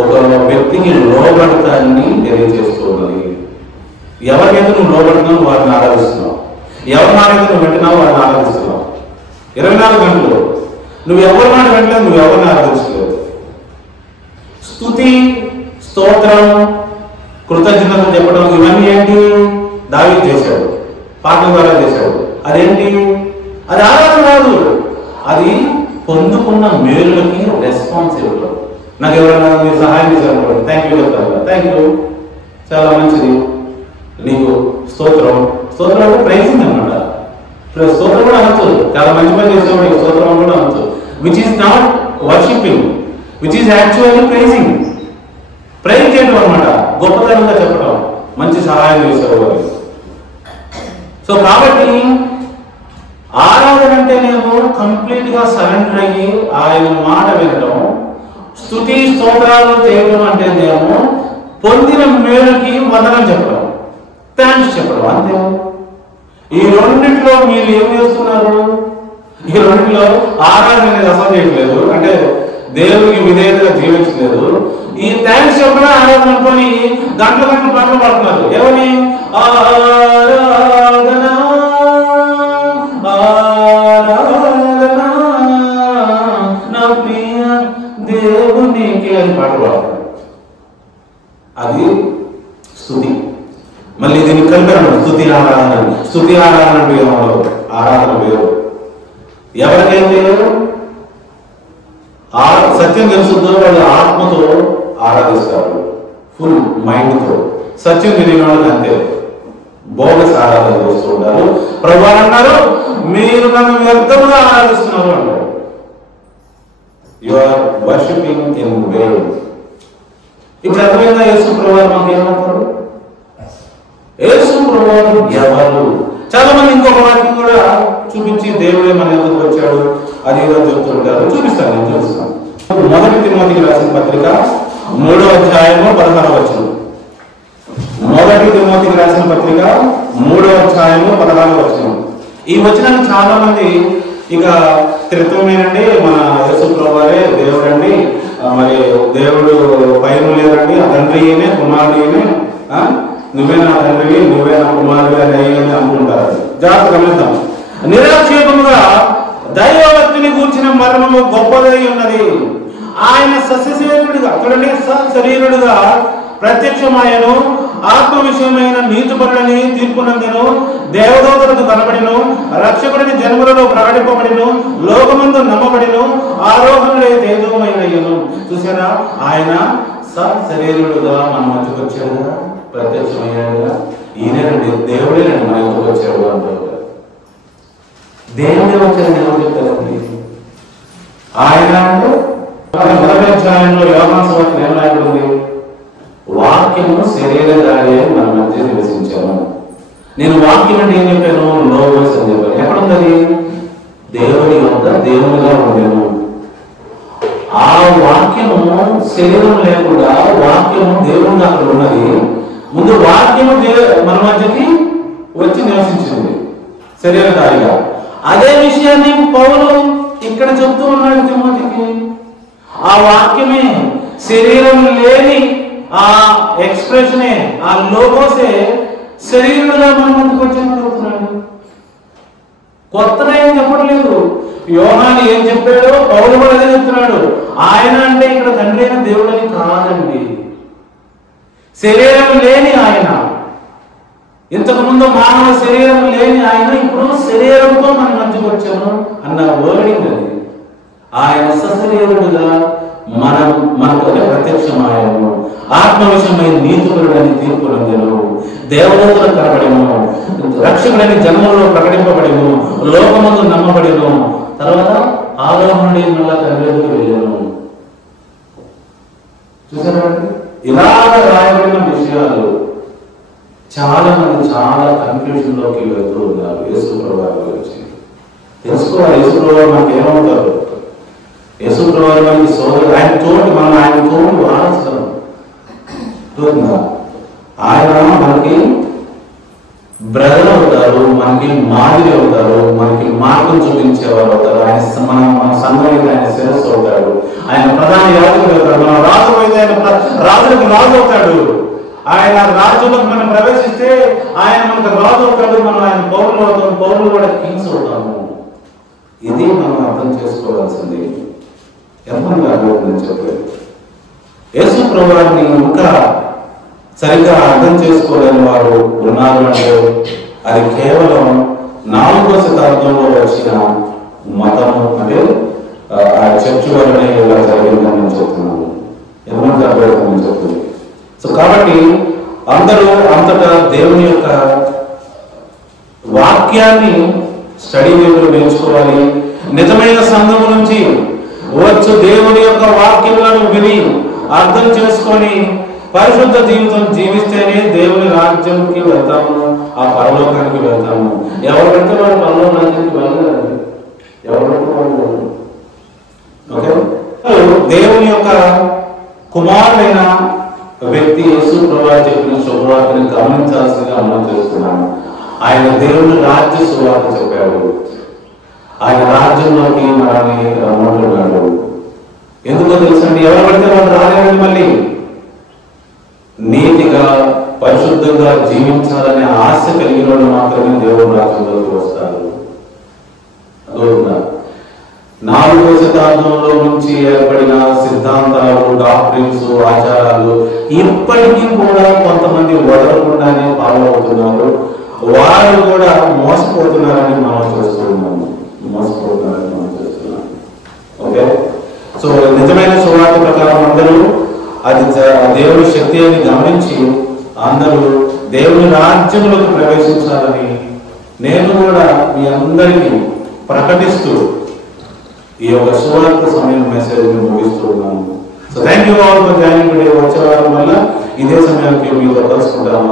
ఒక వ్యక్తికి లోబడతాన్ని తెలియజేస్తున్నది. ఎవరికైతే నువ్వు లోబడుతున్నావు వారిని ఆరాధిస్తున్నావు, ఎవరి మాటైతే నువ్వు వింటున్నావు వారిని ఆరాధిస్తున్నావు. 24 గంటలు నువ్వు ఎవరి మాట వింటలేదు, నువ్వు ఎవరిని ఆరాధించలేదు. స్తుతి, స్తోత్రం, కృతజ్ఞతలు చెప్పడం ఇవన్నీ ఏంటి? దావీదు చేశాడు, పాటల ద్వారా చేశాడు. అదేంటి? అది ఆరాధన కాదు, అది పొందుకున్న మేలులకి రెస్పాన్సిబుల్. నాకు ఎవరైనా మీరు సహాయం చేశారనుకోండి, థ్యాంక్ యూ చెప్తాను, థ్యాంక్ యూ, చాలా మంచిది, నీకు స్తోత్రం. స్తోత్రం అంటే ప్రైజింగ్ అనమాట. స్తోత్రం కూడా అనొచ్చు, చాలా మంచి పని చేసేవాడు స్తోత్రం కూడా అనొచ్చు. Which is not worshipping, which is actually praising. Praise చేయడం అనమాట, గొప్పతనంగా చెప్పడం, మంచి సహాయం చేసేవాడు. సో కాబట్టి ఆరాధన అంటే నేను కంప్లీట్ గా సరెండర్ అయ్యి ఆయన మాట వినడం, స్తుతి స్తోత్రాలు చేయడం అంటే నేను పొందిన మేలుకి వందనం చెప్పడం, థ్యాంక్స్ చెప్పడం, అంతే. ఈ రెండింటిలో మీరు ఏం చేస్తున్నారు? ఈ రెండింటిలో ఆరాధన అనేది అసలు చేయట్లేదు, అంటే దేవునికి విధేయతగా జీవించలేదు. ఈ థ్యాంక్స్ చెప్పడం ఆరాధన అనుకొని గంటల గంటలు పాటలు పాడుతున్నారు. ఏమని? ఆరాధన ఆరాధన నా ప్రియ దేవునికి అని పాటలు పాడుతున్నారు. అది స్తుతి. మళ్ళీ దీన్ని కలిపారు, స్తుతి ఆరాధన. స్తుతి ఆరాధన వేరు, ఆరాధన వేరు. ఎవరికైతే సత్యం తెలుసుందో వాళ్ళు ఆత్మతో ఆరాధిస్తారు, ఫుల్ మైండ్తో. సత్యం తెలియని వాళ్ళు అంతే, బోగస్ ఆరాధన చేస్తూ ఉంటారు. ప్రభువు అన్నారు, మీరు నన్ను వ్యర్థంగా ఆరాధిస్తున్నారు అంటారు. You are worshipping in vain. ఇప్పుడు అర్థమైందా యేసు ప్రభువు మాకు ఏమంటారు? యేసు ప్రభువు ఎవరు? చాలా మంది ఇంకొక వాక్యం కూడా చూపించి దేవుడే మన ఎందుకు వచ్చాడు అది ఏదో చెప్తుంటారు. చూపిస్తాను, నేను చూపిస్తాను. 1 తిమోతికి రాసిన పత్రిక 3వ అధ్యాయము 16వ వచనం. 1 తిమోతికి రాసిన పత్రిక 3వ అధ్యాయము 16వ వచనం. ఈ వచనాన్ని చాలా మంది ఇక త్రిత్వమేనండి, మన యేసు ప్రభువే దేవుడు అండి, మరి దేవుడు పైన లేదండి, ఆ తండ్రి అయినే కుమారుడు అయినే, నువ్వే నా తండ్రివి నువ్వే నా కుమారుడు అని అనుకుంటారు. జాగ్రత్త గమనిద్దాం. నిరాక్షేపముగా దైవభక్తిని కూర్చిన మర్మము గొప్పదై ఉన్నది. ఆయన సస్యశరీరుడిగా, చూడండి, శరీరుడుగా ప్రత్యక్షమాయను, ఆత్మ విషయమైన నీతిపరులని తీర్పునందెను, దేవదూతలకు కనబడిను, రక్షకుడిని జన్మలలో ప్రకటింపబడిను, లోకమందు నమ్మబడిను, ఆరోహణుడై తేజోమయుడయ్యను. చూసారా, ఆయన శరీరుడుగా మన మధ్యకు వచ్చాడుగా, ప్రత్యక్షమయ్యాడుగా. ఈయనండి దేవుడేనండి మన మధ్యకు వచ్చాడు అంటారు. దేవుడే వచ్చాడని ఎవరు చెప్తారండి? ఆయన అంటే 1వ అధ్యాయంలో యోహాను సువార్త ఏం రాయబడింది? వాక్యము శరీరధారి మన మధ్య నివసించాను. నేను వాక్యం అంటే ఏం చెప్పాను? లోగోస్ అని చెప్పాను. ఎక్కడుంది? దేవుడి వద్ద దేవునిగా ఉండేను. ఆ వాక్యము శరీరం లేకుండా వాక్యము దేవుడిగా అక్కడ ఉన్నది. ముందు వాక్యము మన మధ్యకి వచ్చి నివసించింది శరీరధారిగా. అదే విషయాన్ని పౌలు ఇక్కడ చెప్తూ ఉన్నాడు తిమోతికి. ఆ వాక్యమే, శరీరం లేని ఆ ఎక్స్ప్రెషనే, ఆ లోగోసే శరీరంగా మన ముందుకు వచ్చి చెప్తున్నాడు. కొత్తగా ఏం చెప్పట్లేదు. యోహాను ఏం చెప్పాడో పౌలు కూడా అదే చెప్తున్నాడు. ఆయన అంటే ఇక్కడ తండ్రి అయిన దేవుడని కాదండి, శరీరం లేని ఆయన. ఇంతకు ముందు మానవ శరీరం లేని ఆయన ఇప్పుడు శరీరంతో మన మధ్యకు వచ్చాను అన్న వర్డింగ్ అది. ఆయన సశరీరుడుగా మనకు ప్రత్యక్షమాయను, ఆత్మ విషయమైన నీతిపరుడని తీర్పునందెను, దేవదూతలకు కనబడెను, రక్షకుడని జన్మలో ప్రకటింపబడెను, లోకమందు నమ్మబడెను, తర్వాత ఆరోహణుడి మళ్ళా తండ్రి ఎదురుకు వెళ్ళాను. చూసారండి, ఇలాగ రాయబడిన విషయాలు చాలా మంది చాలా కన్ఫ్యూజన్ లోకి వెళ్తూ ఉన్నారు. యేసు ప్రభువు గురించి తెలుసుకోవాలి. యేసు ప్రభువు మనకి ఏమవుతారు? యేసు ప్రభువు మనకి సోదరుడు. ఆయన తోటి మనం ఆయన తోడు వారసులం. ఆయన మనకి బ్రదర్ అవుతారు, మనకి మాదిరి అవుతారు, మనకి మార్గం చూపించేవారు అవుతారు. ఆయన మన సంఘం అయితే ఆయన శిరస్సు అవుతాడు. ఆయన ప్రధాన యాజకుడు అవుతాడు. మన రాజు అయితే ఆయన రాజులకు రాజు అవుతాడు. ఆయన రాజ్యంలోకి మనం ప్రవేశిస్తే ఆయన మనకు రాజు అవుతాడు, మనం ఆయన పౌరులు అవుతాం, పౌరులు కూడా కింగ్స్ అవుతాము. ఇది మనం అర్థం చేసుకోవాల్సింది. ఎంతమంది అర్థమవుతుందని చెప్పలేదు. యేసు ప్రభువారిని ఇంకా సరిగ్గా అర్థం చేసుకోలేని వారు ఉన్నారు అంటే అది కేవలం 4వ శతాబ్దంలో వచ్చిన మతము, అంటే ఆ చర్చ్ వల్లనే ఇలా జరిగిందని నేను చెప్తున్నాను. ఎంతమంది అర్థమవుతుందని చెప్తుంది. సో కాబట్టి అందరూ అంతటా దేవుని యొక్క వాక్యాన్ని స్టడీ వేలో నేర్చుకోవాలి. నిజమైన సంఘం నుంచి వచ్చు దేవుని యొక్క వాక్యములను విని అర్థం చేసుకొని పరిశుద్ధ జీవితం జీవిస్తేనే దేవుని రాజ్యంకి వెళ్తాము, ఆ పరలోకానికి వెళ్తాము. ఎవరంటే వాడు పరలోక రాజ్యానికి వెళ్ళాలి, ఎవరంటే వాళ్ళు. ఓకే, దేవుని యొక్క కుమారుడైన వ్యక్తి యేసు ప్రభువు చెప్పిన శుభవార్తని గమనించాల్సిందిగా మనం చేస్తున్నాము. ఆయన దేవుని రాజ్య సువార్త చెప్పాడు. ఆయన రాజ్యంలోకి మనల్ని రమ్మంటున్నాడు. ఎందుకో తెలుసండి, ఎవరు పడితే వాళ్ళు రాలేరండి. మళ్ళీ నీతిగా పరిశుద్ధంగా జీవించాలనే ఆశ కలిగిన వాళ్ళు మాత్రమే దేవుని రాజ్యంలోకి వస్తారు. అదొక 4వ శతాబ్దంలో నుంచి ఏర్పడిన సిద్ధాంతాలు, డాక్ట్రిన్స్, ఆచారాలు ఇప్పటికీ కూడా కొంతమంది వదలకుండానే ఫాలో అవుతున్నారు. వారు కూడా మోసపోతున్నారని మనం చేస్తున్నాము. ఓకే, సో నిజమైన సువార్త ప్రకారం అందరూ అది దేవుని శక్తి అని గమనించి అందరూ దేవుని రాజ్యంలోకి ప్రవేశించాలని నేను కూడా మీ అందరినీ ప్రకటిస్తూ ఈ యొక్క సువార్త సమయం మెసేజ్ ముగిస్తూ ఉన్నాను. So thank you all for joining today. వచ్చే వారం వల్ల ఇదే సమయానికి మీతో కలుసుకుంటాము.